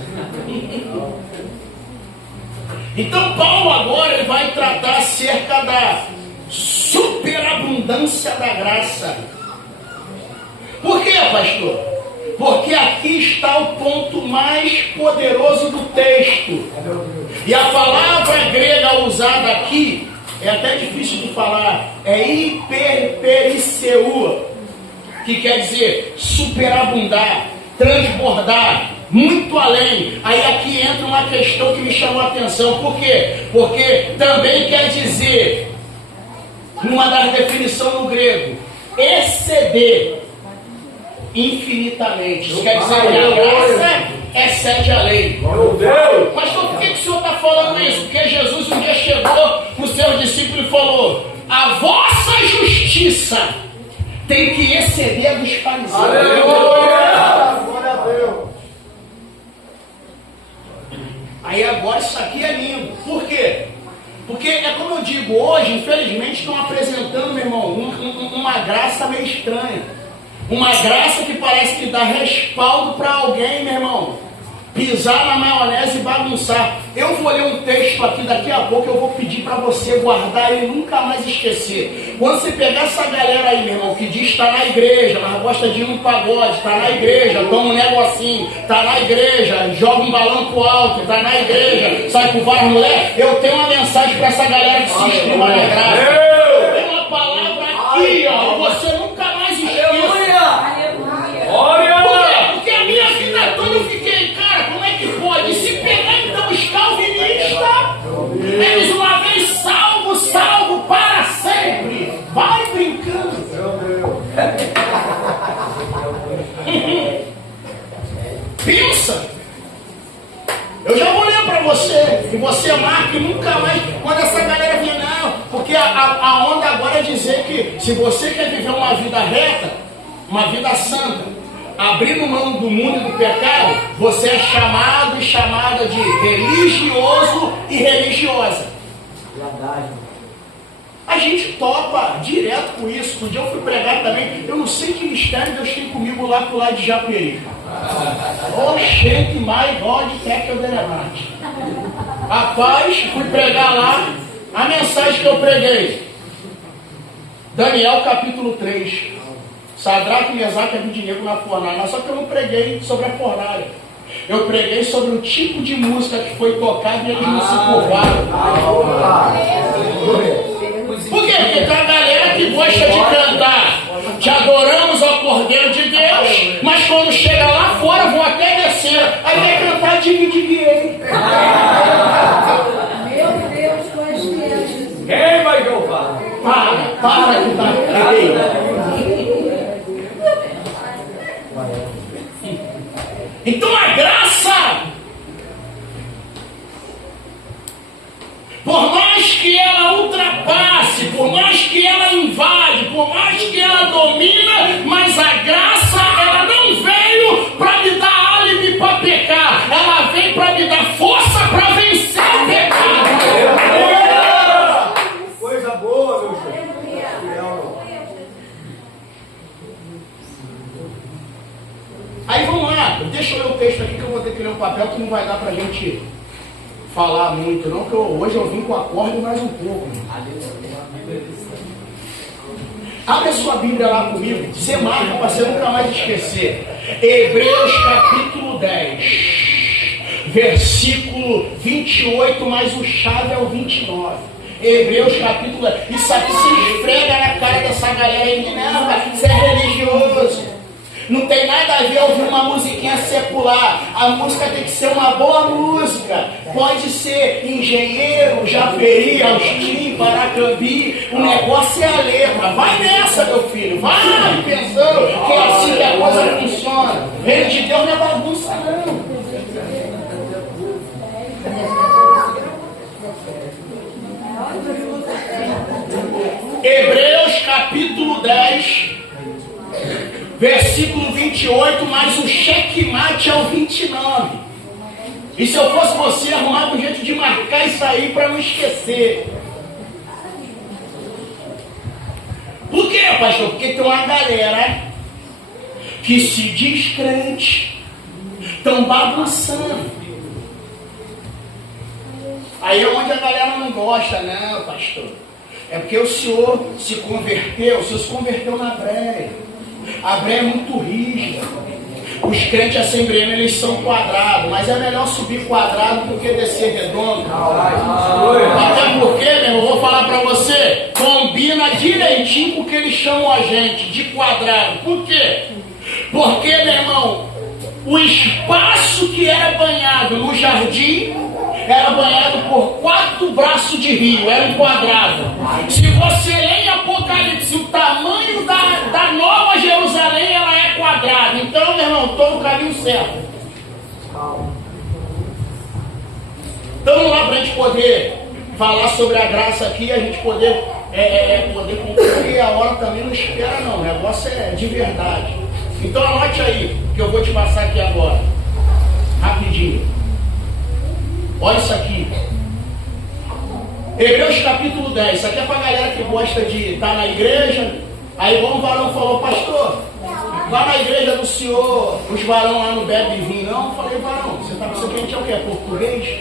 Então Paulo agora ele vai tratar acerca da superabundância da graça. Por quê, pastor? Porque aqui está o ponto mais poderoso do texto. E a palavra grega usada aqui é até difícil de falar, é hiperpericeu, que quer dizer superabundar, transbordar, muito além. Aí aqui entra uma questão que me chamou a atenção. Por quê? Porque também quer dizer, numa das definições no grego, exceder infinitamente. Isso quer dizer que a graça excede a lei. Meu Deus. Pastor, por que o senhor está falando isso? Porque Jesus um dia chegou com os seus discípulos e falou: a vossa justiça tem que exceder a dos fariseus. Aleluia. Glória a Deus. Aí agora isso aqui é lindo. Por quê? Porque é como eu digo, hoje, infelizmente, estão apresentando, meu irmão, uma graça meio estranha. Uma graça que parece que dá respaldo para alguém, meu irmão, pisar na maionese e bagunçar. Eu vou ler um texto aqui, daqui a pouco eu vou pedir para você guardar e nunca mais esquecer. Quando você pegar essa galera aí, meu irmão, que diz que está na igreja, mas gosta de ir no pagode, está na igreja, toma um negocinho, está na igreja, joga um balão pro alto, está na igreja, sai com várias mulheres, eu tenho uma mensagem para essa galera que se inscreva na graça. Tem uma palavra aqui, ó, você nunca mais esqueça. Glória. Por quê? Porque a minha vida toda eu fiquei, cara, como é que pode? Se pegar então os calvinistas, eles uma vez salvo para sempre. Vai brincando. Pensa. Eu já vou ler para você, e você marca e nunca mais, quando essa galera vier, não, porque a onda agora é dizer que se você quer viver uma vida reta, uma vida santa, abrindo mão do mundo e do pecado, você é chamado e chamada de religioso e religiosa. A gente topa direto com isso. Um dia eu fui pregar também, eu não sei que mistério Deus tem comigo lá pro lado de Japeri. Oxente, my God, quer que eu derramate. Rapaz, fui pregar lá, a mensagem que eu preguei, Daniel capítulo 3. Sadraque, Mesaque e Abednego na fornalha. Só que eu não preguei sobre a fornalha. Eu preguei sobre o tipo de música que foi tocada e eles não se curvaram. Por quê? Porque tem uma galera que gosta de cantar: te adoramos ao Cordeiro de Deus, mas quando chega lá fora vão até descer. Aí vai cantar digue-digue. Meu Deus, quais crianças. Quem vai louvar? Para que tá. Ei. Então a graça por mais que ela domina, mas a graça, ela não veio para me dar álibi para pecar, ela veio para me dar força para vencer o pecado. Coisa boa, meu filho. Aí vamos lá, deixa eu ler o texto aqui que eu vou ter que ler um papel que não vai dar pra gente falar muito não, que hoje eu vim com a corda mais um pouco. Abre a sua Bíblia lá comigo, você marca para você nunca mais esquecer. Hebreus capítulo 10, versículo 28, mas o chave é o 29. Hebreus capítulo 10. Isso aqui se esfrega na cara dessa galera aí, não, você é religioso. Não tem nada a ver ouvir uma musiquinha secular. A música tem que ser uma boa música. Pode ser Engenheiro, Japeri, Austin, Paracambi. O negócio é a letra. Vai nessa, meu filho. Vai pensando que é assim que a coisa funciona. O reino de Deus não é bagunça, não. Hebreus capítulo 10. Versículo 28, mas o checkmate é o 29. E se eu fosse você, arrumava um jeito de marcar isso aí para não esquecer. Por quê, pastor? Porque tem uma galera que se diz crente, estão bagunçando. Aí é onde a galera não gosta, não, pastor. É porque o senhor se converteu, na breia. A breia é muito rígida. Os crentes assembleanos, eles são quadrados, mas é melhor subir quadrado do que descer redondo. Até porque, meu irmão, eu vou falar para você, combina direitinho com o que eles chamam a gente de quadrado. Por quê? Porque, meu irmão, o espaço que era banhado no jardim era banhado por 4 braços de rio, era um quadrado. Se você lê em Apocalipse, o tamanho da Nova Jerusalém, ela é quadrada. Então, meu irmão, estou no caminho certo. Então, vamos lá para a gente poder falar sobre a graça aqui, a gente poder concluir. A hora também não espera, não. O negócio é de verdade. Então, anote aí, que eu vou te passar aqui agora. Rapidinho. Olha isso aqui. Hebreus capítulo 10. Isso aqui é para a galera que gosta de estar na igreja. Aí um varão falou, pastor, vá na igreja do senhor, os varão lá não bebem vinho, não. Eu falei, varão, você está pensando que a gente é o quê? É português?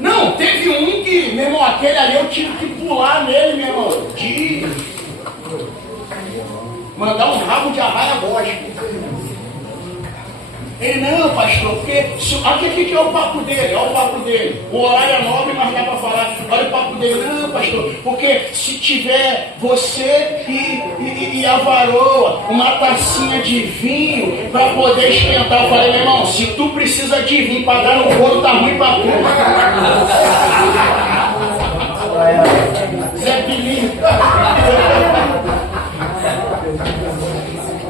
Não, teve um que, meu irmão, aquele ali eu tive que pular nele, meu irmão. De mandar um rabo de arraia gospel. Ele, não, pastor, porque aqui que é o papo dele, olha o papo dele. O horário é 9, mas dá para falar. Olha o papo dele, não, pastor, porque se tiver você e a varoa, uma tacinha de vinho para poder esquentar. Eu falei, meu irmão, se tu precisa de vinho para dar no couro, tá ruim para tu. Zé Pilinho.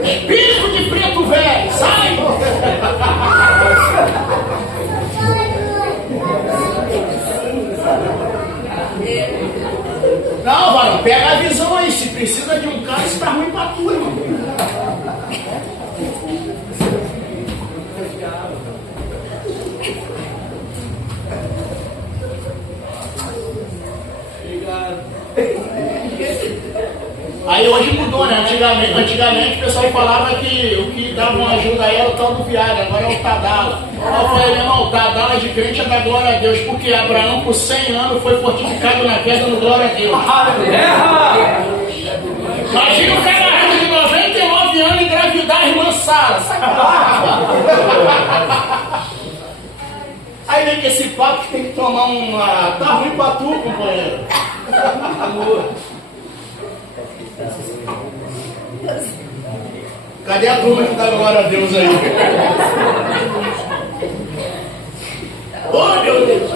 Espírito de preto velho, sai! Não, varão, pega a visão aí. Se precisa de um cara, isso tá ruim pra tu, irmão. Aí hoje mudou, né? Antigamente o pessoal falava que o que dava uma ajuda aí era o tal do Viagra, agora é o Tadala. Eu falei, meu irmão, o Tadala de crente é da glória a Deus, porque Abraão por 100 anos foi fortificado na queda no glória a Deus. Imagina o cara de 99 anos engravidar a irmã Sara. Aí vem que esse papo que tem que tomar uma... Tá ruim pra tu, companheiro. Cadê a turma que dá glória a Deus aí? Oh, meu Deus!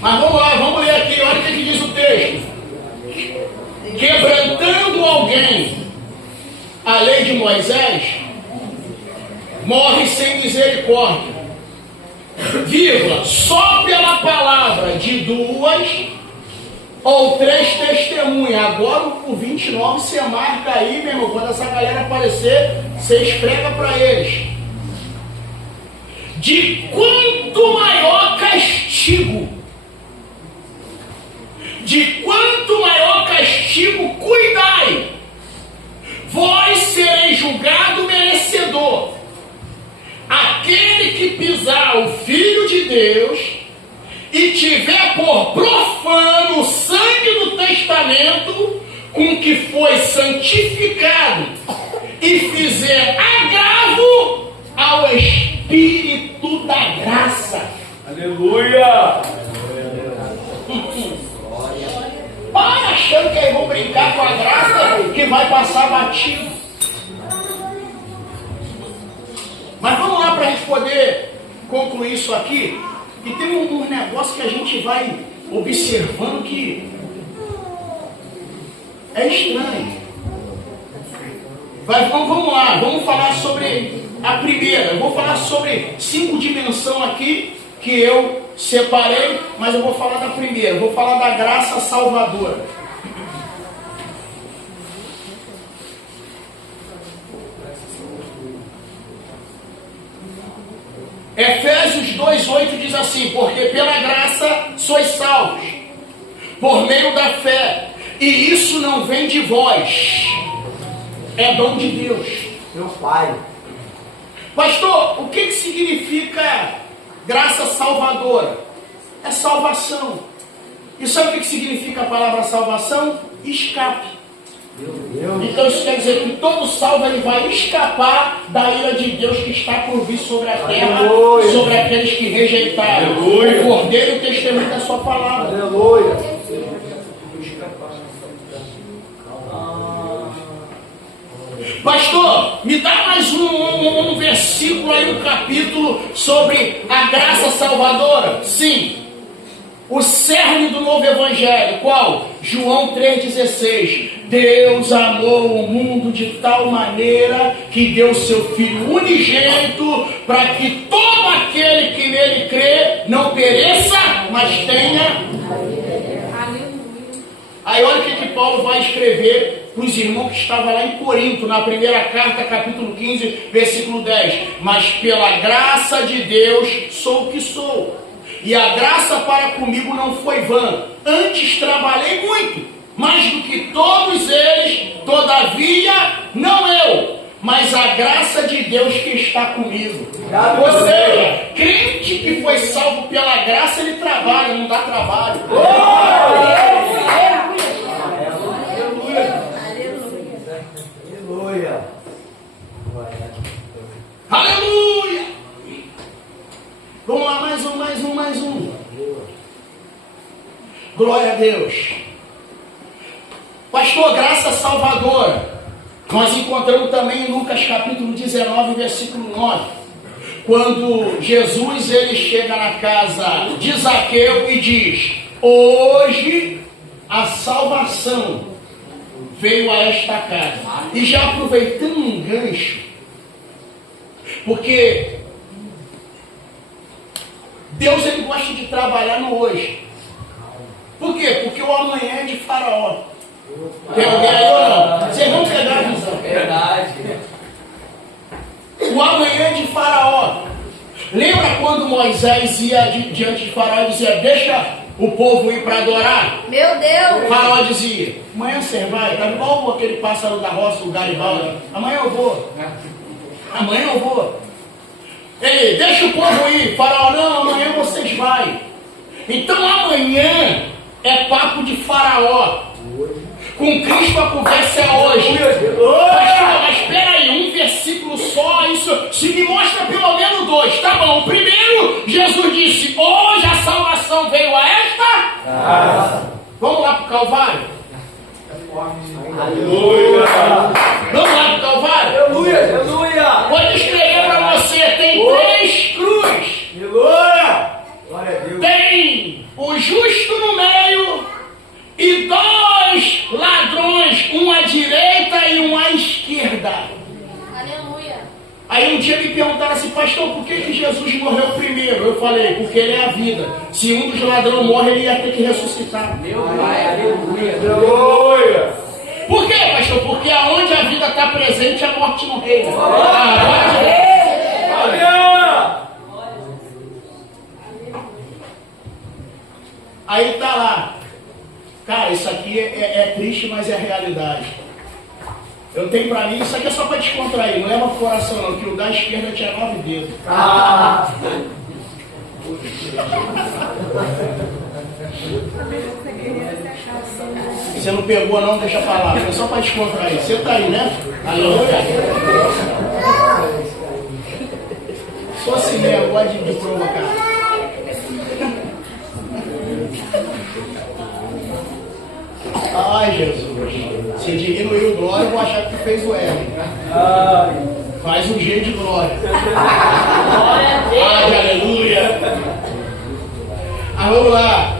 Mas vamos lá, vamos ler aqui, olha o que diz o texto. Quebrantando alguém a lei de Moisés, morre sem misericórdia. Vírgula, só pela palavra de 2 ou 3 testemunhas. Agora o 29 você marca aí, meu irmão. Quando essa galera aparecer, você esfrega para eles. De quanto maior castigo, cuidai, vós sereis julgado merecedor. Aquele que pisar o Filho de Deus e tiver por profano o sangue do testamento com que foi santificado e fizer agravo ao Espírito da graça. Aleluia! Para achando que aí vão brincar com a graça que vai passar batido. Mas vamos lá para a gente poder concluir isso aqui. E tem um negócio que a gente vai observando que é estranho. Vamos lá, vamos falar sobre a primeira. Eu vou falar sobre 5 dimensões aqui que eu separei, mas eu vou falar da primeira. Eu vou falar da graça salvadora. Efésios 2:8 diz assim: porque pela graça sois salvos, por meio da fé, e isso não vem de vós, é dom de Deus. Meu Pai. Pastor, o que significa graça salvadora? É salvação. E sabe o que significa a palavra salvação? Escape. Então isso quer dizer que todo salvo ele vai escapar da ira de Deus que está por vir sobre a terra, aleluia, sobre aqueles que rejeitaram, aleluia, o Cordeiro e o testemunho da sua palavra. Aleluia. Pastor, me dá mais um versículo aí, um capítulo sobre a graça salvadora. Sim. O cerne do novo evangelho, qual? João 3,16. Deus amou o mundo de tal maneira que deu seu Filho unigênito para que todo aquele que nele crê não pereça, mas tenha. Aí olha o que Paulo vai escrever para os irmãos que estavam lá em Corinto, na primeira carta, capítulo 15, versículo 10. Mas pela graça de Deus sou o que sou. E a graça para comigo não foi vã. Antes trabalhei muito, mais do que todos eles, todavia, não eu, mas a graça de Deus que está comigo. Ou seja, crente que foi salvo pela graça, ele trabalha, não dá trabalho. Aleluia. Aleluia! Vamos lá, mais um. Glória a Deus. Pastor, graça salvadora. Nós encontramos também em Lucas capítulo 19, versículo 9. Quando Jesus ele chega na casa de Zaqueu e diz: hoje a salvação veio a esta casa. E já aproveitando um gancho, porque Deus ele gosta de trabalhar no hoje. Por quê? Porque o amanhã é de Faraó. Tem alguém aí ou não? Vocês vão pegar a visão. Verdade. O amanhã é de Faraó. Lembra quando Moisés ia diante de Faraó e dizia: deixa o povo ir para adorar? Meu Deus! Faraó dizia: amanhã você vai, tá igual aquele pássaro da roça, o Garibaldi. Amanhã eu vou. Amanhã eu vou. Ele: deixa o povo ir. Faraó: não, amanhã vocês vão. Então amanhã é papo de Faraó. Com Cristo a conversa é hoje. Mas espera aí, um versículo só, isso se me mostra pelo menos 2. Tá bom, o primeiro, Jesus disse: hoje a salvação veio a esta. Vamos lá para o Calvário? Aleluia. Vamos lá para o Calvário? Aleluia. Vou descrever para você: tem 3 cruzes. Aleluia. Glória a Deus. Tem o justo no meio e 2 ladrões, um à direita e um à esquerda. Aleluia! Aí Aí um dia me perguntaram assim, pastor, por que Jesus morreu primeiro? Eu falei, porque ele é a vida. Se um dos ladrões morre, ele ia ter que ressuscitar. Meu Pai, aleluia. Aleluia. Por quê, pastor? Porque aonde a vida está presente, a morte não reina. Olha. Aí tá lá. Cara, isso aqui é triste, mas é realidade. Eu tenho pra mim, isso aqui é só pra descontrair, não leva pro coração não, que o da esquerda tinha 9 dedos. Você não pegou não, deixa pra lá, foi só pra descontrair. Você tá aí, né? Aleluia. Só assim mesmo, gosta de provocar. Ai, Jesus. Se diminuiu o glória, eu vou achar que tu fez o R. Faz um G de glória. Ai, aleluia. Vamos lá.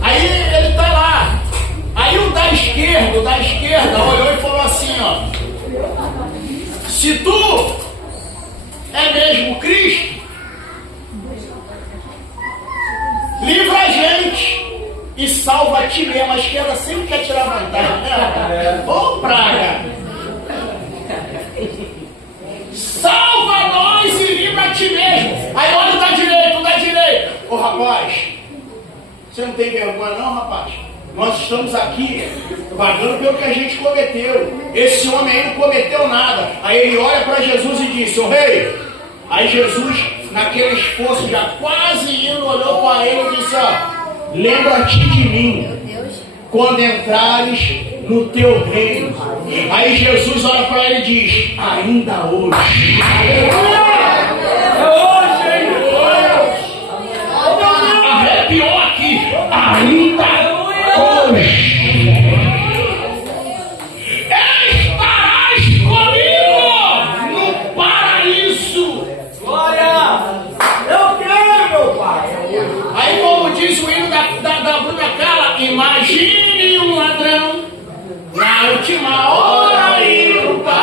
Aí ele tá lá. Aí o da esquerda olhou e falou assim, ó. Se tu é mesmo Cristo, livra a gente e salva a ti mesmo. A esquerda sempre quer tirar vantagem, né? Ô praga! Salva nós e livra a ti mesmo. Aí olha o da direita. Ô rapaz, você não tem vergonha não, rapaz? Nós estamos aqui pagando pelo que a gente cometeu. Esse homem aí não cometeu nada. Aí ele olha para Jesus e disse, ô rei. Aí Jesus, naquele esforço, já quase indo, olhou para ele e disse, ó, lembra-te de mim quando entrares no teu reino. Aí Jesus olha para ele e diz, ainda hoje. Arrepiou aqui. Ainda hoje. Estarás comigo no paraíso. Glória. Eu quero, meu Pai. Aí como diz o hino da Bruna Carla, imagine um ladrão na última hora ir no paraíso.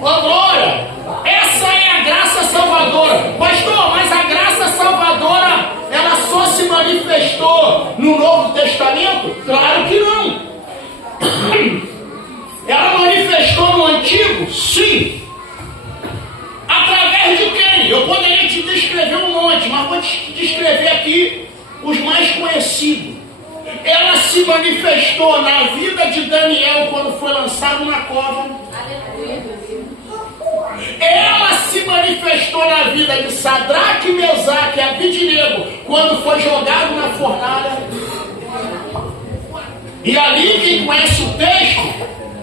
Ô glória, essa é a graça salvadora. Pastor, mas a graça salvadora, ela só se manifestou no Novo Testamento? Claro que não. Ela manifestou no Antigo? Sim. Através de quem? Eu poderia te descrever um monte, mas vou te descrever aqui os mais conhecidos. Ela se manifestou na vida de Daniel quando foi lançado na cova. Ela se manifestou na vida de Sadraque, Mesaque e Abednego quando foi jogado na fornalha. E ali, quem conhece o texto,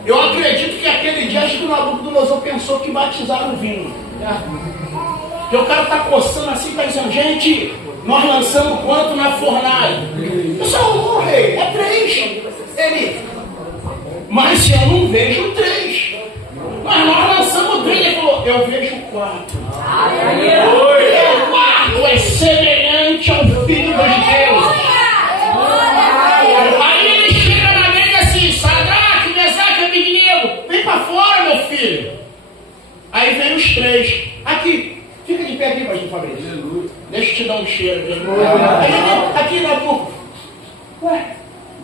eu acredito que aquele dia acho que o Nabucodonosor pensou que batizaram o vinho. Porque o cara está coçando assim, está dizendo, gente, nós lançamos quanto na fornalha? Eu só, rei, é 3. Ele, mas se eu não vejo 3. Mas nós lançamos 3. Ele falou, eu vejo 4. O quarto é semelhante ao Filho dos Deuses. Aí ele chega na mente assim, Sadraque, Mesaque e Abednego, vem para fora, meu filho. Aí vem os 3. Aqui, fica de pé aqui, pastor Fabrício. Deixa eu te dar um cheiro. Aqui na boca. Ué?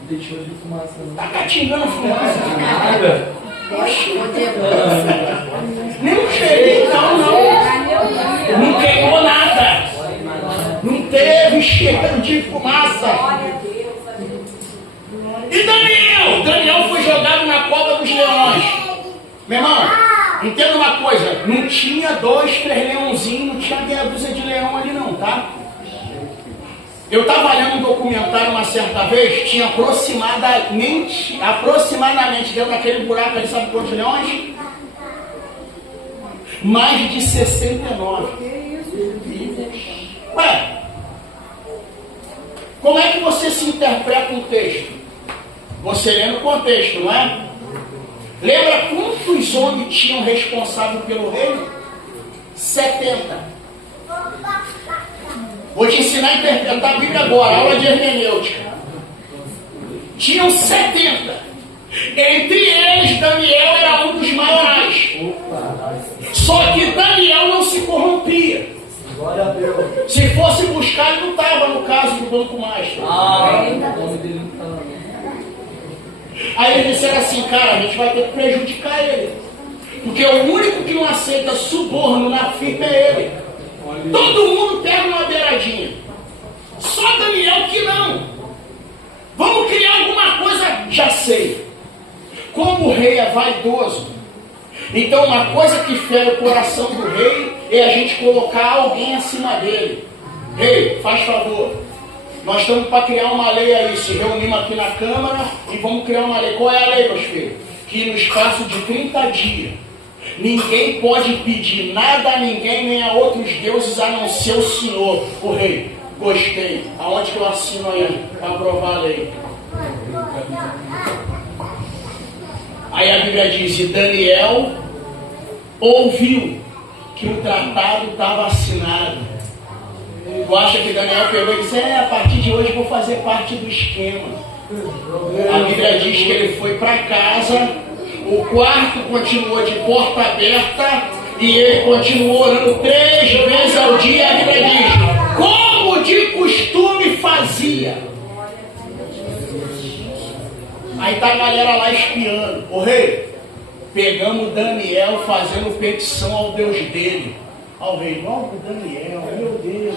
Deixou de fumaça. Tá catingando fumaça. Nem um cheirinho, não. Não queimou nada. Não teve cheiro de fumaça. E Daniel foi jogado na cova dos leões. Meu irmão, entenda uma coisa, não tinha 2, 3 leãozinhos, não tinha meia dúzia de leão ali não, tá? Eu estava lendo um documentário uma certa vez, tinha aproximadamente dentro daquele buraco ali, sabe quantos leões? Mais de 69. Ué, como é que você se interpreta um texto? Você lê no contexto, não é? Lembra quantos homens tinham responsável pelo reino? 70. Vou te ensinar a interpretar a Bíblia agora, aula de hermenêutica. Tinham 70. Entre eles, Daniel era um dos maiorais. Só que Daniel não se corrompia. Glória a Deus. Se fosse buscar, ele não estava no caso do Banco Master. O nome dele não tá lá. Aí eles disseram assim, cara, a gente vai ter que prejudicar ele. Porque o único que não aceita suborno na firma é ele. Todo mundo pega uma beiradinha. Só Daniel que não. Vamos criar alguma coisa, já sei. Como o rei é vaidoso, então uma coisa que fere o coração do rei é a gente colocar alguém acima dele. Rei, faz favor. Nós estamos para criar uma lei aí, se reunimos aqui na Câmara e vamos criar uma lei. Qual é a lei, meus filhos? Que no espaço de 30 dias, ninguém pode pedir nada a ninguém, nem a outros deuses, a não ser o Senhor. O rei, gostei. Aonde que eu assino aí para aprovar a lei? Aí a Bíblia diz, e Daniel ouviu que o tratado estava assinado. Tu acha que Daniel pegou e disse, a partir de hoje eu vou fazer parte do esquema. A Bíblia diz que ele foi para casa, o quarto continuou de porta aberta e ele continuou orando 3 vezes ao dia. A Bíblia diz, como de costume fazia. Aí tá a galera lá espiando. Ô rei, pegamos Daniel fazendo petição ao Deus dele. Ao rei, logo Daniel, meu Deus.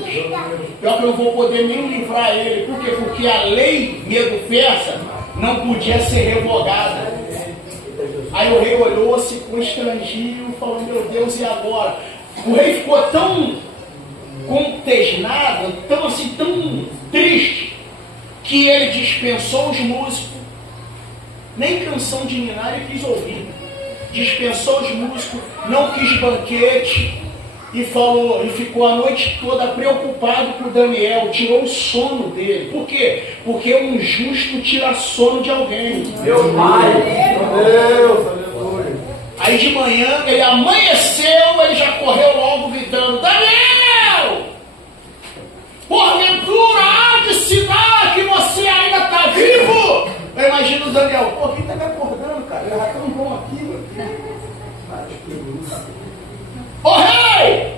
Pior que eu não vou poder nem livrar ele. Por quê? Porque a lei medo-persa não podia ser revogada. Aí o rei olhou-se constrangido e falou, meu Deus, e agora? O rei ficou tão contesnado, tão assim, tão triste, que ele dispensou os músicos. Nem canção de ninar ele quis ouvir. Dispensou os músicos, não quis banquete e falou, e ficou a noite toda preocupado com Daniel, tirou o sono dele. Por quê? Porque um justo tira sono de alguém. Meu Pai, meu Deus, aleluia. Aí de manhã, ele amanheceu, ele já correu logo gritando, Daniel! Porventura há de se dar que você ainda está vivo? Eu imagino o Daniel, pô, quem está me acordando, cara? Eu já estou bom aqui, meu. Ô rei!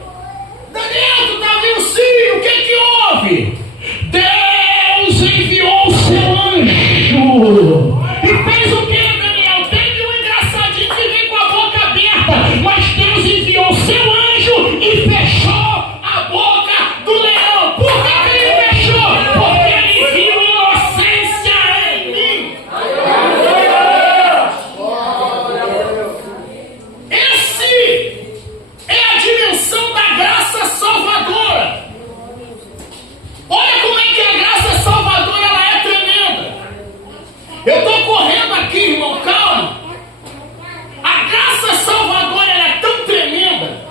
Daniel, tu está vivo sim? O que houve? Deus enviou o seu anjo. E fez o que, Daniel? Teve um engraçadinho que vem com a boca aberta, mas Deus enviou o seu anjo e fechou a boca do leão. Por que ele fechou? Porque ele viu inocência em mim. Esse é a dimensão da graça salvadora. Olha como é que a graça salvadora ela é tremenda. Eu estou correndo aqui, irmão, calma. A graça salvadora ela é tão tremenda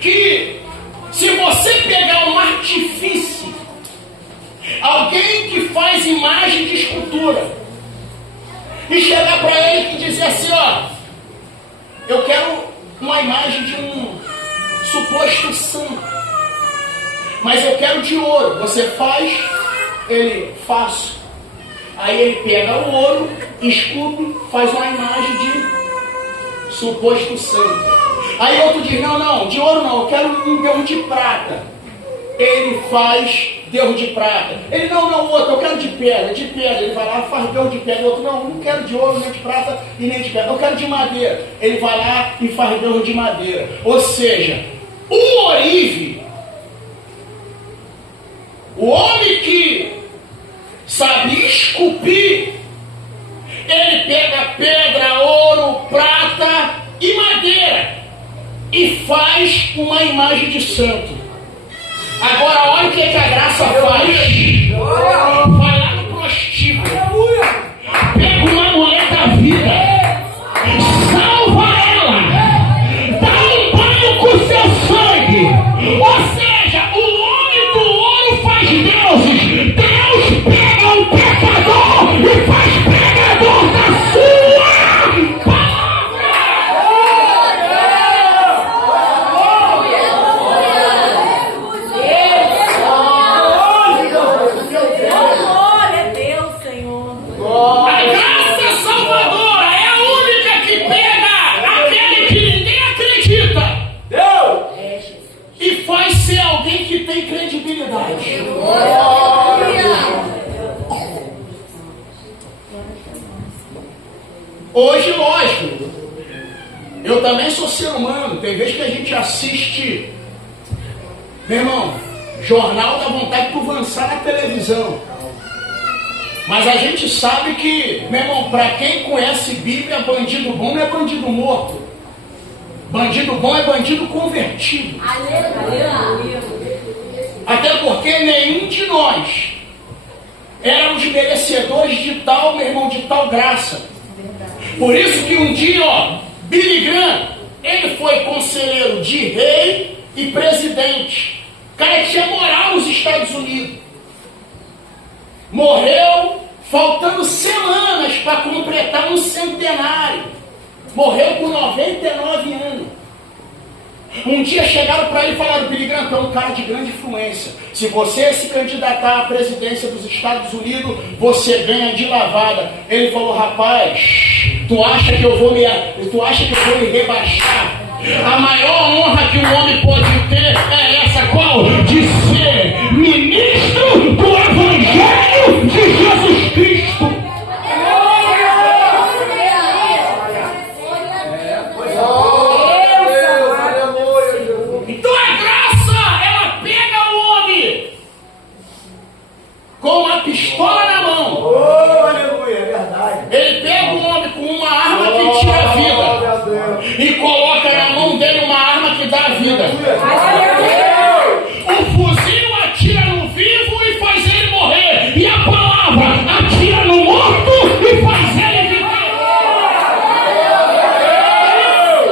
que se você pegar um artifício, alguém que faz imagem de escultura, e chegar para ele e dizer assim, ó, eu quero uma imagem de um suposto santo, mas eu quero de ouro. Você faz? Ele, faço. Aí ele pega o ouro, esculpe, faz uma imagem de suposto santo. Aí outro diz, não, de ouro não, eu quero um Deus de prata. Ele faz Deus de prata. Ele, não, outro, eu quero de pedra. Ele vai lá, faz Deus de pedra. O outro, não quero de ouro, nem de prata e nem de pedra. Eu quero de madeira. Ele vai lá e faz Deus de madeira. Ou seja, o orive, o homem que sabe esculpir, ele pega pedra, ouro, prata e madeira e faz uma imagem de santo. Agora olha o que a graça faz. Vai lá no prostíbulo, pega uma mulher da vida, salva ela, dá um banho com seu sangue. Ou seja, o homem do ouro faz deuses. Deus pega um pecador e faz pregador da sua palavra. morte. Hoje, lógico, eu também sou ser humano. Tem vezes que a gente assiste, meu irmão, jornal dá vontade de tu avançar na televisão. Mas a gente sabe que, meu irmão, para quem conhece Bíblia, bandido bom não é bandido morto. Bandido bom é bandido convertido. Até porque nenhum de nós éramos merecedores de tal, meu irmão, de tal graça. Por isso que um dia, Billy Graham, ele foi conselheiro de rei e presidente. O cara tinha moral nos Estados Unidos. Morreu faltando semanas para completar um centenário. Morreu com 99 anos. Um dia chegaram para ele e falaram: Billy Graham, tu é um cara de grande influência. Se você se candidatar à presidência dos Estados Unidos, você ganha de lavada. Ele falou: rapaz, tu acha que eu vou me rebaixar? A maior honra que um homem pode ter é essa, qual? De ser ministro do Evangelho de Jesus Cristo. Então a graça, ela pega o homem com uma pistola na mão. Oh, aleluia, é verdade. Ele pega o homem com uma arma que tira a vida e coloca na mão dele uma arma que dá a vida. O fuzil atira no vivo e faz ele morrer. E a palavra atira no morto e faz ele viver.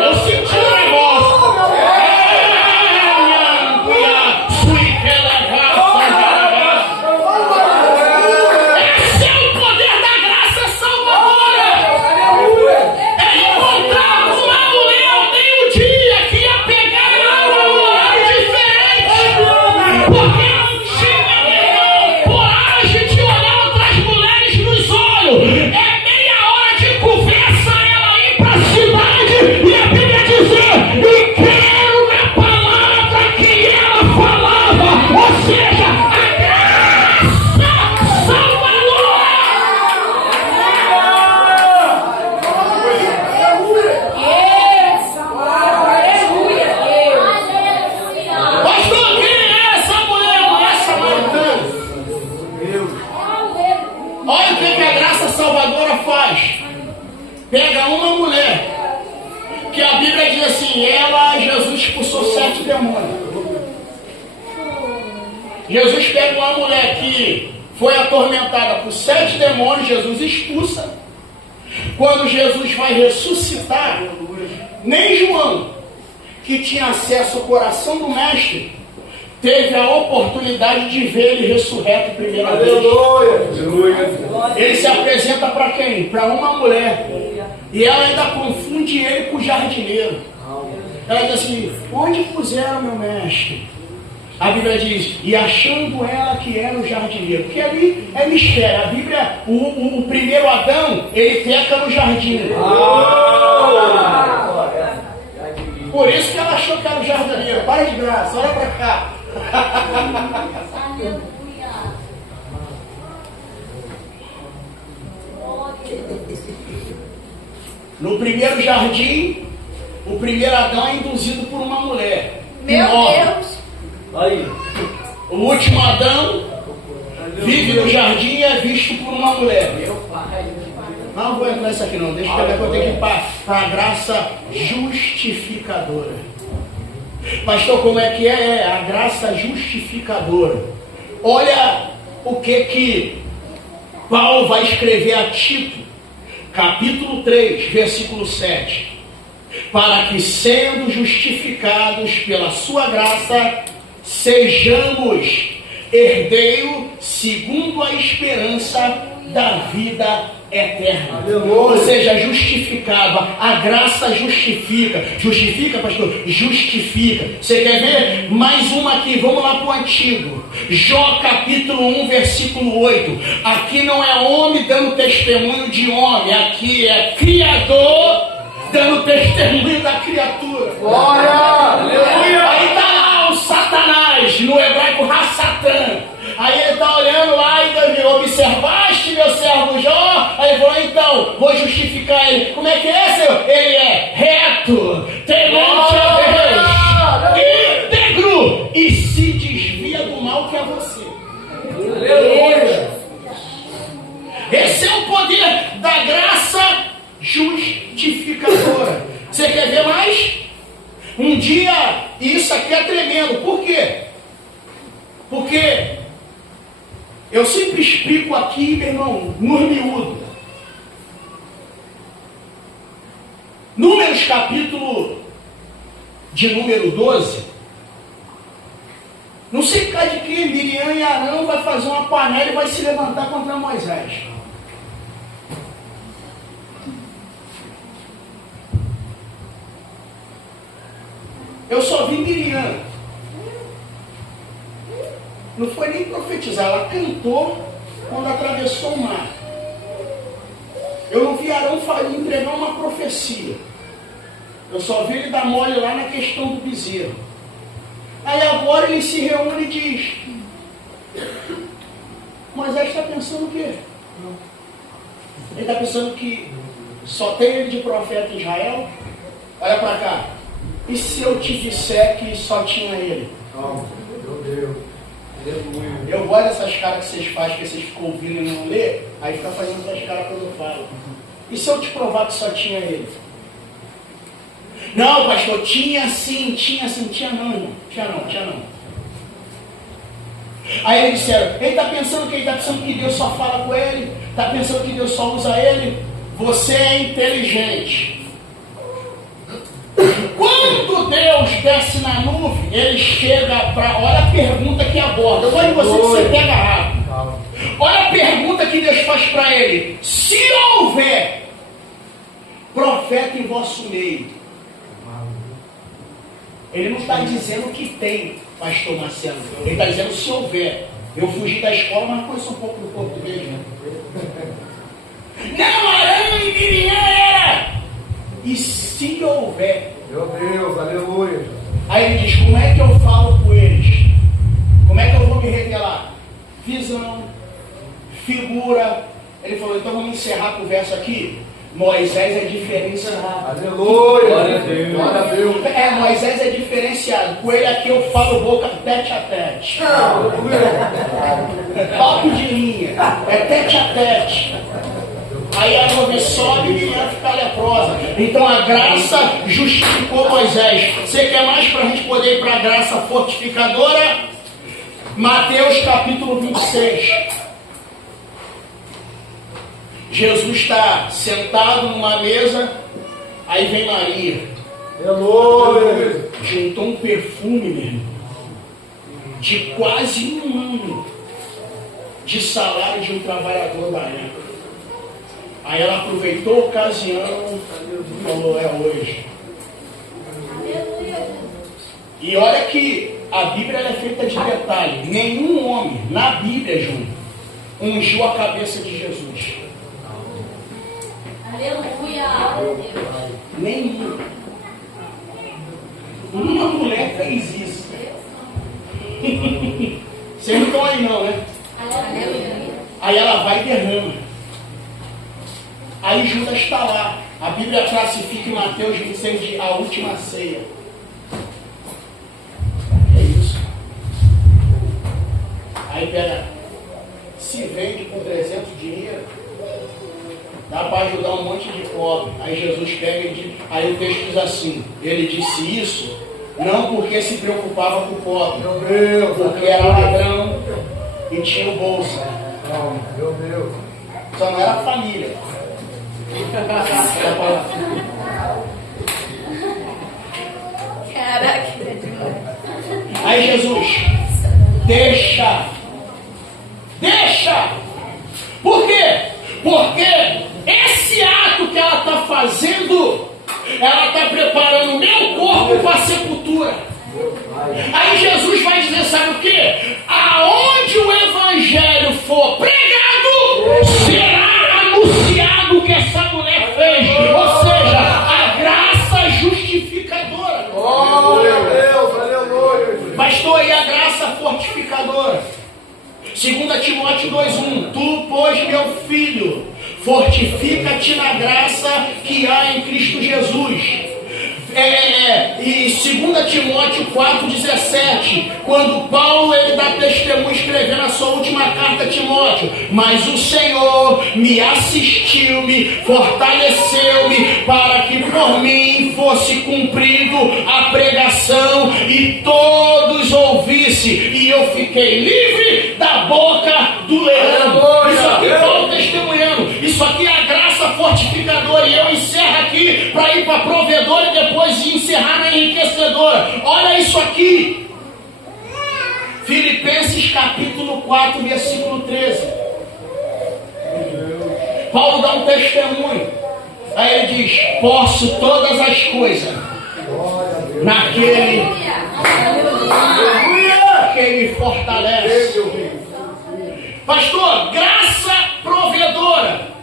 Eu senti um negócio. Esse é o poder da graça salvadora. É encontrar uma mulher ao meio-dia que ia pegar uma mulher diferente. Porque não tinha coragem de olhar outras mulheres nos olhos. É meia hora de conversa ela ir para a cidade e a Bíblia dizer: e quero na palavra que ela falava. Ou seja, a graça salvadora. Pastor, quem é essa mulher? Mulher samaritana. Olha o que a graça salvadora faz. Pega uma mulher, que a Bíblia diz assim: Jesus expulsou 7 demônios. Jesus pega uma mulher que foi atormentada por 7 demônios, Jesus expulsa. Quando Jesus vai ressuscitar, nem João, que tinha acesso ao coração do mestre, teve a oportunidade de ver ele ressurreto primeira vez. Ele se apresenta para quem? Para uma mulher. E ela ainda confunde ele com o jardineiro. Ela diz assim: onde puseram meu mestre? A Bíblia diz: e achando ela que era o jardineiro. Porque ali é mistério. A Bíblia, o primeiro Adão, ele peca no jardim. Por isso que ela achou que era o jardineiro. Para de graça, olha para cá. No primeiro jardim, o primeiro Adão é induzido por uma mulher. Meu Deus. Aí. O último Adão vive no jardim e é visto por uma mulher. Não vou entrar nisso aqui não. Deixa eu ver que eu tenho que ir para a graça justificadora. Pastor, como é que é? A graça justificadora. Olha o que Paulo vai escrever a Tito, capítulo 3, versículo 7. Para que, sendo justificados pela sua graça, sejamos herdeiros segundo a esperança da vida eterna. Ou seja, justificado. A graça justifica. Justifica, pastor? Justifica. Você quer ver? Mais uma aqui. Vamos lá para o Antigo. Jó capítulo 1, versículo 8. Aqui não é homem dando testemunho de homem. Aqui é Criador dando testemunho da criatura. Glória! Aleluia! Aí está lá o Satanás, no hebraico Rassatã. Aí ele está olhando lá e Davi, observaste meu servo Jó? Aí ele falou, então, vou justificar ele. Como é que é, Senhor? Ele é reto, temente a Deus, íntegro e se desvia do mal que é você. Aleluia. Esse é o poder da graça justificadora. Você quer ver mais? Um dia, isso aqui é tremendo. Por quê? Porque eu sempre explico aqui, meu irmão, no miúdo. Números capítulo de número 12. Não sei por causa de que Miriam e Arão vai fazer uma panela e vai se levantar contra Moisés. Eu só vi Miriam. Não foi nem profetizar, ela cantou quando atravessou o mar. Eu não vi Arão entregar uma profecia. Eu só vi ele dar mole lá na questão do bezerro. Aí agora ele se reúne e diz: Moisés está pensando o quê? Ele está pensando que só tem ele de profeta em Israel? Olha para cá. E se eu te disser que só tinha ele? Meu Deus. Eu gosto dessas caras que vocês fazem, que vocês ficam ouvindo e não lê, aí fica fazendo essas caras quando eu falo. E se eu te provar que só tinha ele? Não, pastor, tinha sim, tinha não, irmão. Tinha não. Aí eles disseram, ele está pensando que Deus só fala com ele, está pensando que Deus só usa ele. Você é inteligente. Quando Deus desce na nuvem, ele chega para... Olha a pergunta que aborda. Eu gosto de você que você pega rápido. Olha a pergunta que Deus faz para ele. Se houver profeta em vosso meio. Ele não está dizendo que tem, pastor Marcelo. Ele está dizendo se houver. Eu fugi da escola, mas conheço um pouco do português, né? Não, Arão e Miriam era. E se houver? Meu Deus, aleluia. Aí ele diz, como é que eu falo com eles? Como é que eu vou me revelar? Visão, figura. Ele falou, então vamos encerrar com o verso aqui. Moisés é diferenciado. Aleluia. Glória a Deus. Glória a Deus. Moisés é diferenciado. Com ele aqui eu falo boca tete a tete. Papo de linha. É tete a tete. Aí a nuvem sobe e Miriam fica leprosa. Então a graça justificou Moisés. Você quer mais para a gente poder ir para a graça fortificadora? Mateus capítulo 26. Jesus está sentado numa mesa, aí vem Maria. Aleluia. Juntou um perfume, meu irmão, de quase um ano de salário de um trabalhador da época. Aí ela aproveitou a ocasião e falou, é hoje. E olha que a Bíblia é feita de detalhe. Nenhum homem na Bíblia, João, ungiu a cabeça de Jesus. Aleluia. Nenhum. Uma mulher fez isso. Vocês não estão aí não, né? Aí ela vai e derrama. Aí Judas está lá. A Bíblia classifica em Mateus 26 de a última ceia. É isso. Aí pega, se vende por 300 dinheiro, dá para ajudar um monte de pobre. Aí Jesus pega e diz, aí o texto diz assim, ele disse isso, não porque se preocupava com o pobre, porque era ladrão e tinha o bolso. Meu Deus. Só não era a família. Caraca. Aí Jesus, deixa. Por quê? Porque esse ato que ela está fazendo, ela está preparando o meu corpo para a sepultura. Aí Jesus vai dizer, sabe o quê? Aonde o evangelho for pregado, será anunciado o que essa mulher fez. Ou seja, a graça justificadora. Oh, meu Deus, aleluia. Pastor, e a graça fortificadora? 2 Timóteo 2,1. Tu, pois, meu filho, fortifica-te na graça que há em Cristo Jesus. E 2 Timóteo 4,17, quando Paulo ele dá testemunho escrevendo a sua última carta a Timóteo: mas o Senhor me assistiu-me, fortaleceu-me, para que por mim fosse cumprido a pregação e todos ouvissem, e eu fiquei livre da boca do leão. Isso aqui Paulo testemunhando, isso aqui é a graça fortificadora, e eu encerro aqui para ir para a provedora e depois de encerrar na enriquecedora. Olha isso aqui, Filipenses capítulo 4, versículo 13. Paulo dá um testemunho, aí ele diz: posso todas as coisas naquele que me fortalece. Pastor, graça provedora.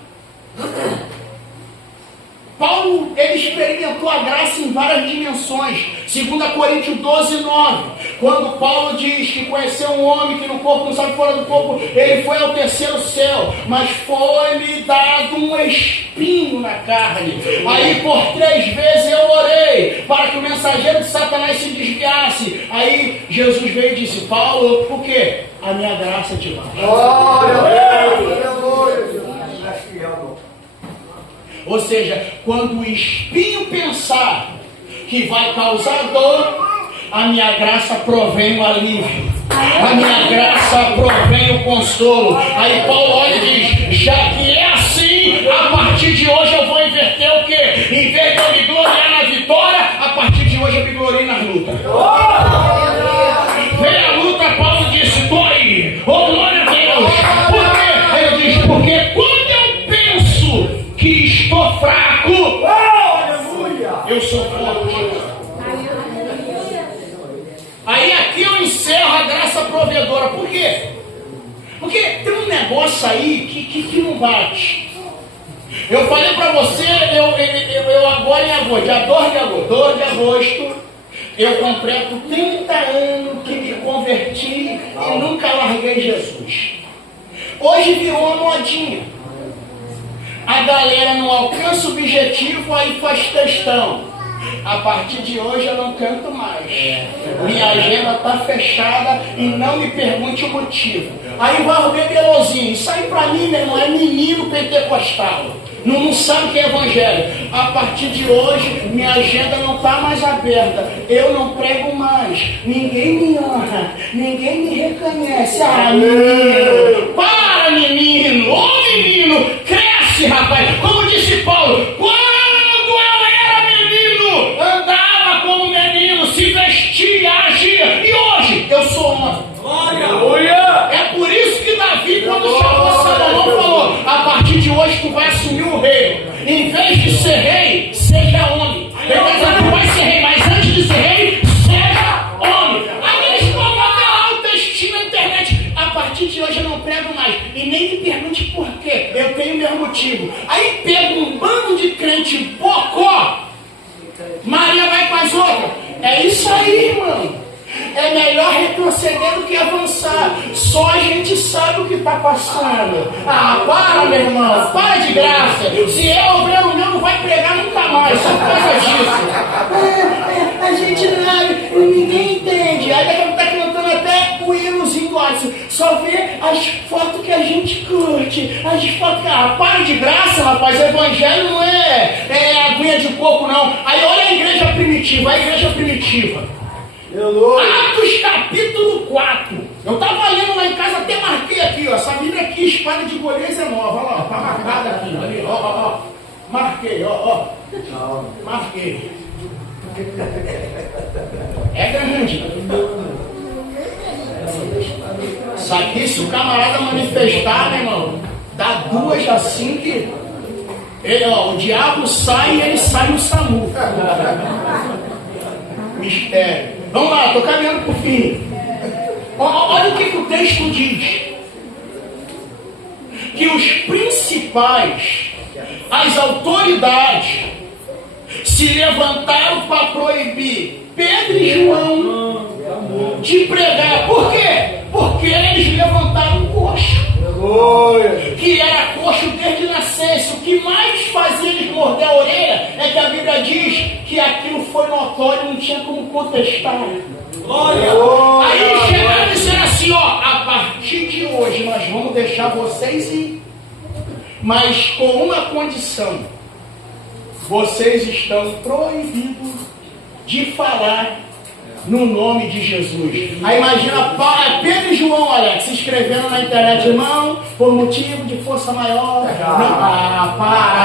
Paulo, ele experimentou a graça em várias dimensões. 2 Coríntios 12:9, quando Paulo diz que conheceu um homem que no corpo não sabe fora do corpo, ele foi ao terceiro céu, mas foi-lhe dado um espinho na carne. Aí por 3 vezes eu orei para que o mensageiro de Satanás se desviasse. Aí Jesus veio e disse: Paulo, por quê? A minha graça te basta. Glória a Deus, aleluia. Ou seja, quando o espinho pensar que vai causar dor, a minha graça provém o alívio, a minha graça provém o consolo. Aí Paulo olha e diz: já que é assim, a partir de hoje eu vou inverter o quê? Em vez de eu me gloriar na vitória, a partir de hoje eu me glorei nas lutas. Veio a luta, Paulo disse: estou aí, oh glória a Deus. Por quê? Ele diz: porque quando eu penso que estou fraco, eu sou forte. Aí aqui eu encerro a graça provedora. Por quê? Porque tem um negócio aí que não bate. Eu falei para você, eu agora em agosto, dia 2 de agosto, eu completo 30 anos que me converti e nunca larguei Jesus. Hoje virou uma modinha. A galera não alcança o objetivo, aí faz textão. A partir de hoje eu não canto mais. Minha agenda está fechada e não me pergunte o motivo. Aí vai o bebelozinho. Isso aí para mim, meu irmão, é menino pentecostal. Não sabe o que é evangelho. A partir de hoje, minha agenda não está mais aberta. Eu não prego mais. Ninguém me honra. Ninguém me reconhece. Ah, menino! Para, menino! Ô, menino! Cresce, rapaz! Como disse Paulo, quando eu era menino, andava como menino, se vestia, agia. E hoje, eu sou homem. Aleluia! É por isso que Davi, quando chamou Salomão, falou: a partir de hoje tu vai assumir o reino. Em vez de ser rei, seja homem. Tu vai ser rei, mas antes de ser rei, seja homem. Aí eles colocam lá o textinho na internet: a partir de hoje eu não prego mais. E nem me pergunte por quê. Eu tenho meu motivo. Aí pega um bando de crente bocó. Maria vai com as outras. É isso aí, irmão. É melhor retroceder do que avançar. Só a gente sabe o que está passando. Ah, para, meu irmão. Para de graça. Se é obreiro meu, não vai pregar nunca mais. Só por causa disso. A gente não, ninguém entende. Aí daqui a pouco tá cantando até o hinozinho do Watson. Só vê as fotos que a gente curte. As fotos. Ah, para de graça, rapaz. O evangelho não é aguinha de coco, não. Aí olha a igreja primitiva. A igreja primitiva. Atos capítulo 4. Eu estava lendo lá em casa, até marquei aqui, ó. Essa Bíblia aqui, espada de Golias é nova, olha lá, tá marcada aqui, ali, ó. Marquei, ó. Marquei. É grande. Isso aqui, se o camarada manifestar, meu irmão, dá 2 assim que. Ele, ó, o diabo sai e ele sai no SAMU. Mistério. Vamos lá, estou caminhando para o fim. Olha o que o texto diz. Que os principais, as autoridades, se levantaram para proibir Pedro e João de pregar. Por quê? Porque eles levantaram Aleluia. Que era coxo desde nascença. O que mais fazia eles morder a orelha é que a Bíblia diz que aquilo foi notório, não tinha como contestar. Glória. Aí chegaram e disseram assim, ó, a partir de hoje nós vamos deixar vocês ir, mas com uma condição: vocês estão proibidos de falar no nome de Jesus. Aí imagina Pedro e João, olha, se inscrevendo na internet, irmão, por motivo de força maior.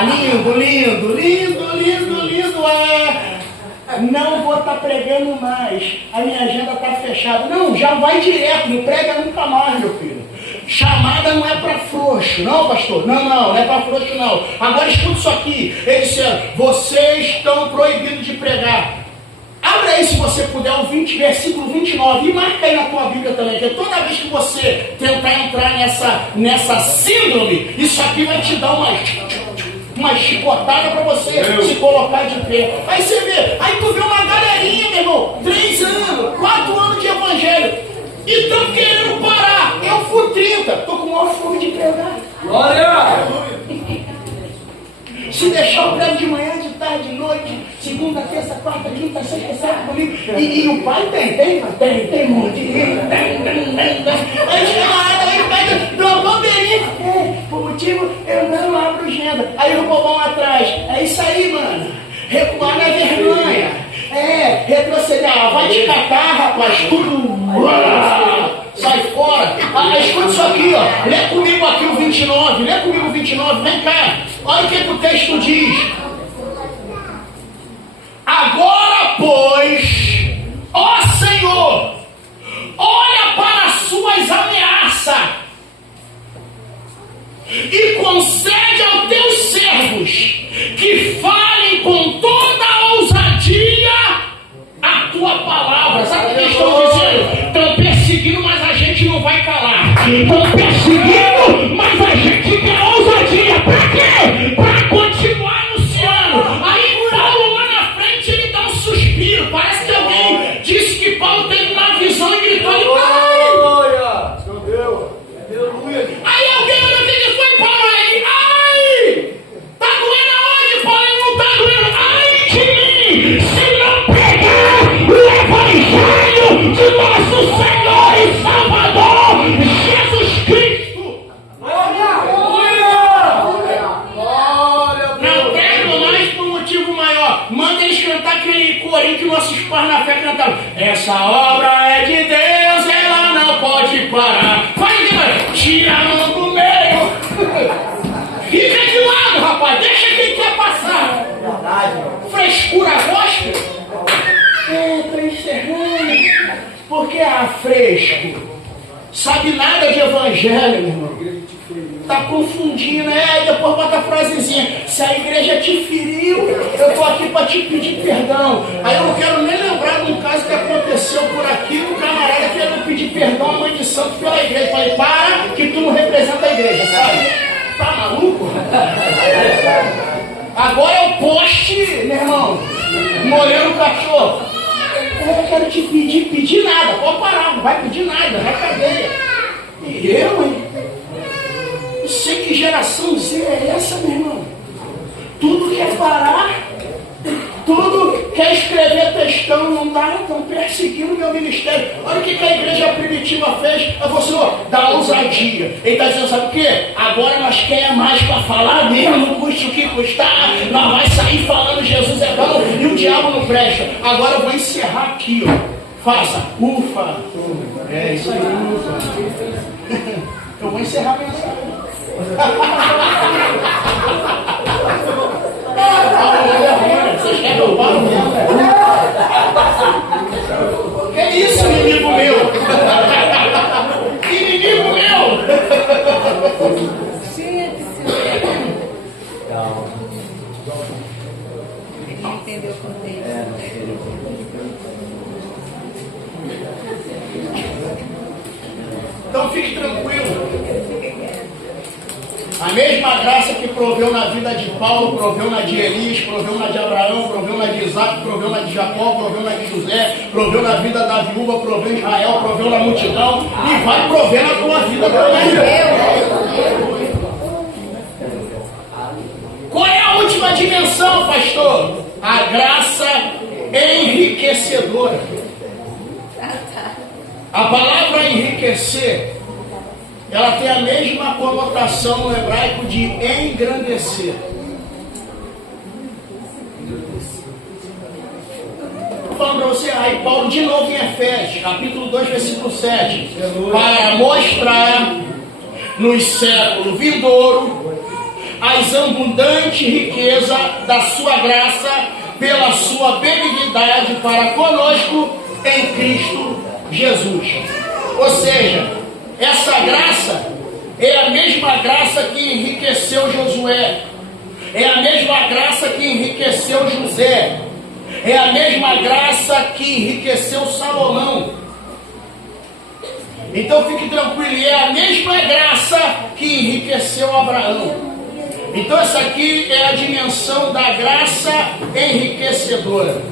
Lindo, lindo, lindo, lindo, lindo, não vou estar pregando mais, a minha agenda está fechada. Não, já vai direto, não prega nunca mais, meu filho. Chamada não é para frouxo, não, pastor? Não é para frouxo, não. Agora escuta isso aqui. Eles disseram: vocês estão proibidos de pregar. Abre aí, se você puder, o versículo 29, e marca aí na tua Bíblia também, que toda vez que você tentar entrar nessa síndrome, isso aqui vai te dar uma chicotada para você se colocar de pé. Aí você vê, aí tu vê uma galerinha, meu irmão, 3 anos, 4 anos de evangelho, e estão querendo parar. Eu fui 30, estou com o maior fome de pregar. Glória. Se deixar o prego de manhã, de tarde, de noite, segunda, terça, quarta, quinta, sexta, sábado, domingo. E o pai tem muito. Aí chega uma hora, aí pega, não, Berinho. Por motivo, eu não abro agenda. Aí o bobão atrás. É isso aí, mano. Recuar não é vergonha. Retroceder. Vai te catar, rapaz. Tudo. Sai fora. Escuta isso aqui, ó. Lê comigo aqui o 29. Lê comigo o 29. Vem cá. Olha o que o texto diz. Agora, pois, ó Senhor, olha para as suas ameaças e concede aos teus servos que falem com toda a ousadia a tua palavra. Sabe o que eles estão dizendo? Estão perseguindo, mas a gente não vai calar. Estão perseguindo, mas a gente quer ousadia. Para quê? Para continuar anunciando. Aí Paulo lá na frente, ele dá um suspiro. Parece que alguém disse que Paulo teve uma visão e gritou: Glória. Meu Deus. Aleluia. Aí alguém olhou o que foi, Paulo? Aí, ai! Tá doendo aonde, Paulo? Ele não tá doendo. Ai de mim! Se não pegar o evangelho de nosso Senhor e Salvador Jesus Cristo! Não prego mais por motivo maior. Manda eles cantar aquele corinho que nossos pais na fé cantavam. Essa obra é de Deus, ela não pode parar. Faz o que, mano? Tira a mão do meio. Fica de lado, rapaz. Deixa quem quer passar. Frescura gospel? Tô encerrando. Porque fresco. Sabe nada de evangelho, meu irmão. Tá confundindo, depois bota a frasezinha: se a igreja te feriu, eu tô aqui para te pedir perdão. Aí eu não quero nem lembrar de um caso que aconteceu por aqui, um camarada querendo pedir perdão à mãe de santo pela igreja. Falei: para, que tu não representa a igreja, sabe? Tá maluco? Agora é o poste, meu irmão, molhando o cachorro. Eu quero te pedir nada, pode parar, não vai pedir nada, vai cadeia. E eu, hein? Não sei que geração Z é essa, meu irmão. Tudo quer parar, tudo quer escrever textão, não dá, estão perseguindo o meu ministério. Olha o que a igreja primitiva fez. Eu falei: Senhor, dá ousadia. Ele está dizendo: sabe o quê? Agora nós queremos mais para falar mesmo, custe o que custar. Nós vai sair falando Jesus é bom e o diabo não presta. Agora eu vou encerrar aqui, ó. Faça, ufa. É isso aí, ufa. Eu vou encerrar a mensagem. Vocês querem que eu falo mesmo? Que isso, inimigo meu? Inimigo meu? Entendeu o contexto? Então fique tranquilo. A mesma graça que proveu na vida de Paulo, proveu na de Elias, proveu na de Abraão, proveu na de Isaac, proveu na de Jacó, proveu na de José, proveu na vida da viúva, proveu em Israel, proveu na multidão e vai prover na tua vida também. próxima dimensão, pastor, a graça enriquecedora. A palavra enriquecer, ela tem a mesma conotação no hebraico de engrandecer. Estou falando para você, aí Paulo de novo em Efésios, capítulo 2, versículo 7, para mostrar nos séculos vindouros as abundantes riquezas da sua graça pela sua benignidade para conosco em Cristo Jesus. Ou seja, essa graça é a mesma graça que enriqueceu Josué, é a mesma graça que enriqueceu José, é a mesma graça que enriqueceu Salomão. Então fique tranquilo, é a mesma graça que enriqueceu Abraão. Então essa aqui é a dimensão da graça enriquecedora.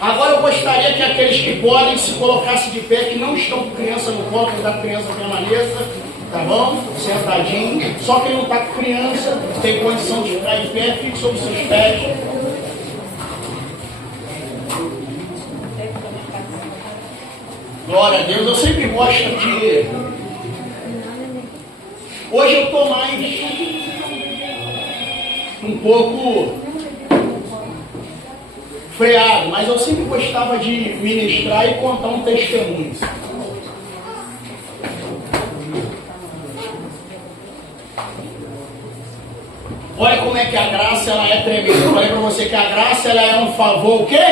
Agora eu gostaria que aqueles que podem se colocassem de pé, que não estão com criança no colo, que da criança permaneça, tá bom? Sentadinho. Só quem não está com criança tem condição de ficar em pé, fique sobre seus pés. Glória a Deus, eu sempre gosto de... Hoje eu estou mais um pouco freado, mas eu sempre gostava de ministrar e contar um testemunho. Olha como é que a graça ela é tremenda. Eu falei para você que a graça ela é um favor o quê?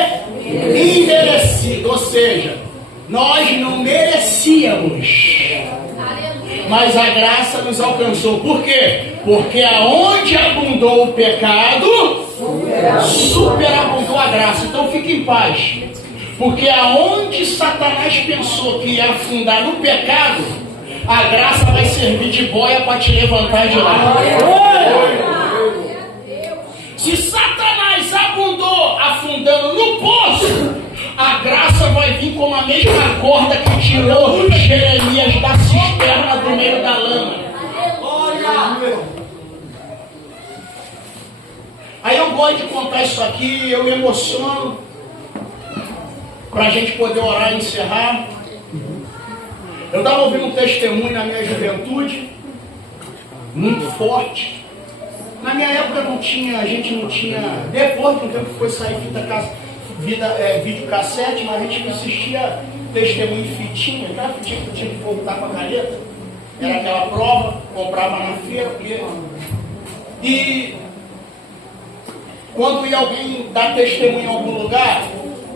Imerecido, ou seja, nós não merecíamos, mas a graça nos alcançou. Por quê? Porque aonde abundou o pecado, superabundou a graça. Então fique em paz, porque aonde Satanás pensou que ia afundar no pecado, a graça vai servir de boia para te levantar de lá. Se Satanás abundou afundando no poço, a graça vai vir como a mesma corda que tirou Jeremias da cisterna do meio da lama. Aí eu gosto de contar isso aqui, eu me emociono para a gente poder orar e encerrar. Eu estava ouvindo um testemunho na minha juventude, muito forte. Na minha época a gente não tinha, depois de um tempo que foi sair videocassete, mas a gente assistia testemunho em fitinha, aquela fitinha que tinha que voltar com a caneta, era aquela prova, comprava na feira, e quando ia alguém dar testemunho em algum lugar,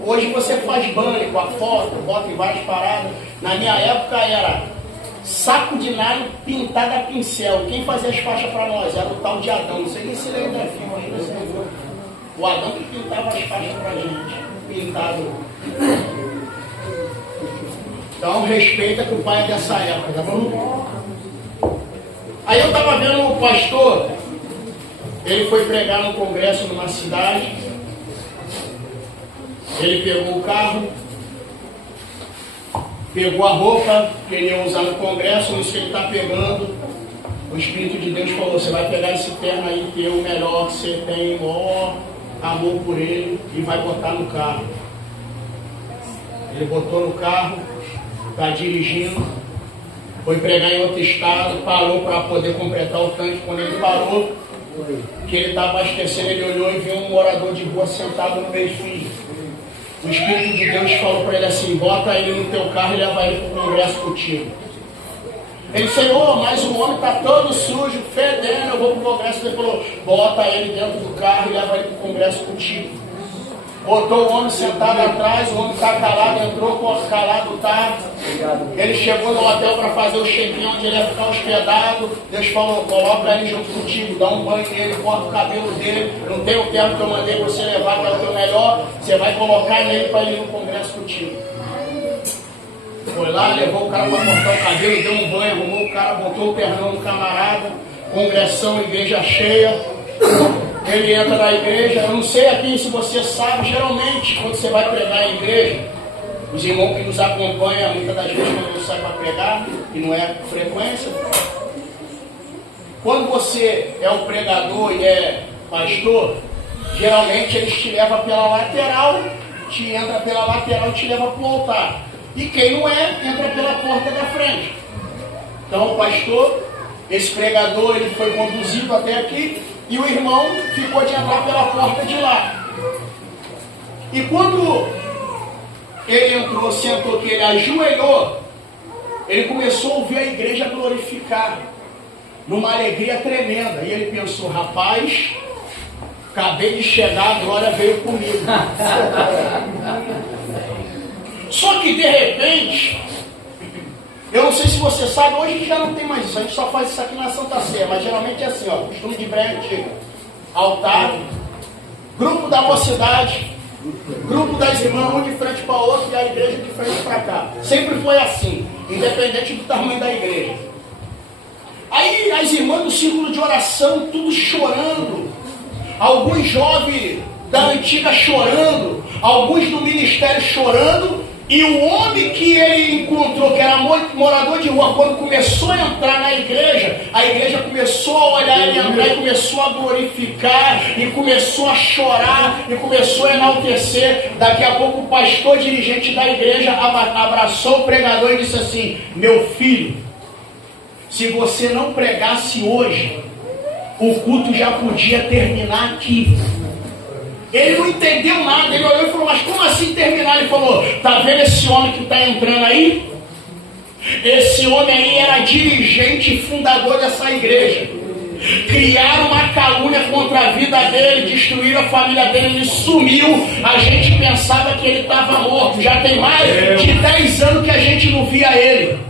hoje você faz banner com a foto, bota em várias paradas. Na minha época era saco de nylon pintado a pincel. Quem fazia as faixas para nós era o tal de Adão. Não sei nem se ele ainda filma, acho que você não viu. O Adão que pintava as faixas para a gente, pintado. Então respeita que o pai é dessa época, tá bom? Aí eu estava vendo o pastor, ele foi pregar no congresso numa cidade, ele pegou o carro, pegou a roupa que ele ia usar no congresso, isso que ele está pegando, o Espírito de Deus falou, você vai pegar esse terno aí, que é o melhor que você tem, ó, amor por ele, e vai botar no carro. Ele botou no carro, está dirigindo, foi pregar em outro estado, parou para poder completar o tanque. Quando ele parou, que ele estava abastecendo, ele olhou e viu um morador de rua sentado no meio fio. O Espírito de Deus falou para ele assim, bota ele no teu carro e leva ele para o congresso contigo. Ele disse, Senhor, mas o homem está todo sujo, fedendo, eu vou para o congresso. Ele falou, bota ele dentro do carro e leva ele para o congresso contigo. Botou o homem sentado atrás, o homem está calado, entrou, calado está. Ele chegou no hotel para fazer o check-in onde ele ia ficar hospedado. Deus falou, coloca ele junto contigo, dá um banho nele, corta o cabelo dele. Não tem o terno que eu mandei você levar, que é o teu melhor. Você vai colocar nele para ele ir no congresso contigo. Foi lá, levou o cara para cortar o cabelo, deu um banho, arrumou o cara, botou o pernão no camarada. Congressão, igreja cheia. Ele entra na igreja, eu não sei aqui se você sabe, geralmente quando você vai pregar em igreja, os irmãos que nos acompanham, muitas das vezes quando você sai para pregar, e não é frequência, quando você é o pregador e é pastor, geralmente eles te levam pela lateral, te entra pela lateral e te leva para o altar. E quem não é, entra pela porta da frente. Então o pastor, esse pregador, ele foi conduzido até aqui e o irmão ficou de entrar pela porta de lá. E quando ele entrou, sentou, que ele ajoelhou, ele começou a ouvir a igreja glorificar, numa alegria tremenda. E ele pensou, rapaz, acabei de chegar, a glória veio comigo. Só que de repente, eu não sei se você sabe, hoje já não tem mais isso, a gente só faz isso aqui na Santa Ceia, mas geralmente é assim, ó, costume de breia antiga, altar, grupo da mocidade, grupo das irmãs, um de frente para o outro e a igreja de frente para cá. Sempre foi assim, independente do tamanho da igreja. Aí as irmãs do círculo de oração, tudo chorando, alguns jovens da antiga chorando, alguns do ministério chorando, e o homem que ele encontrou, que era morador de rua, quando começou a entrar na igreja, a igreja começou a olhar ele entrar e começou a glorificar, e começou a chorar, e começou a enaltecer. Daqui a pouco o pastor dirigente da igreja abraçou o pregador e disse assim, meu filho, se você não pregasse hoje, o culto já podia terminar aqui. Ele não entendeu nada, ele olhou e falou, mas como assim terminar? Ele falou, tá vendo esse homem que está entrando aí? Esse homem aí era dirigente e fundador dessa igreja. Criaram uma calúnia contra a vida dele, destruíram a família dele, ele sumiu. A gente pensava que ele estava morto. Já tem mais de 10 anos que a gente não via ele.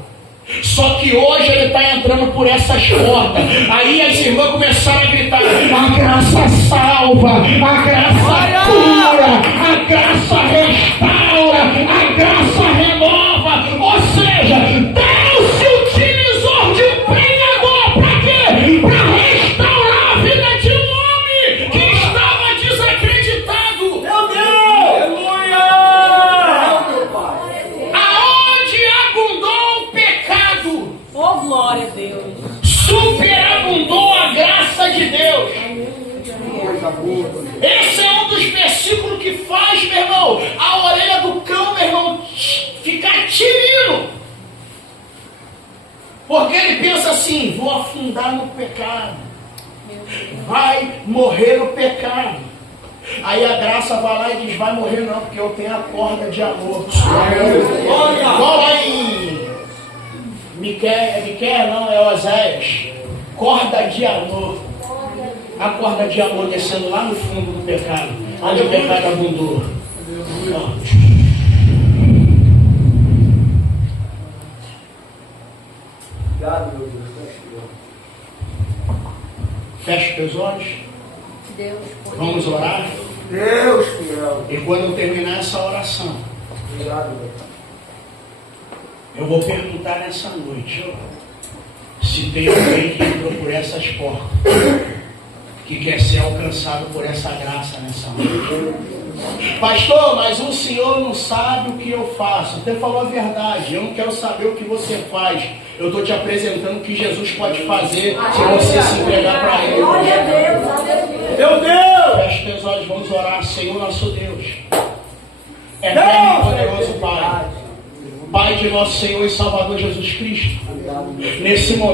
Só que hoje ele está entrando por essas portas. Aí as irmãs começaram a gritar, a graça salva, a graça cura, a graça restaura, a graça renova. Ou seja, Deus se utilizou de um pregador para quê? Para restaurar a vida de um homem que estava desacreditado. Meu Deus! Aleluia! Aonde abundou o pecado, Oh, glória a Deus. superabundou a graça de Deus. Coisa boa. Esse é um dos versículos que faz, meu irmão, a orelha do cão, meu irmão, ficar tirando. Porque ele pensa assim, vou afundar no pecado. Vai morrer no pecado. Aí a graça vai lá e diz, vai morrer não, porque eu tenho a corda de amor. Igual lá em Miquel, não, é Oséias. Corda de amor. A corda de amor descendo lá no fundo do pecado, onde o pecado abundou. Obrigado, meu Deus. Feche teus olhos. Deus. Vamos orar. Deus fiel. E quando eu terminar essa oração, Obrigado, meu Pai. eu vou perguntar nessa noite se tem alguém que entrou por essas portas, que quer ser alcançado por essa graça nessa noite. Pastor, mas o senhor não sabe o que eu faço. Você falou a verdade, eu não quero saber o que você faz. Eu estou te apresentando o que Jesus pode fazer se você se entregar para Ele. Glória a Deus. Meu Deus! Feche teus olhos, vamos orar. Senhor nosso Deus, eterno e poderoso Pai, Pai de nosso Senhor e Salvador Jesus Cristo, nesse momento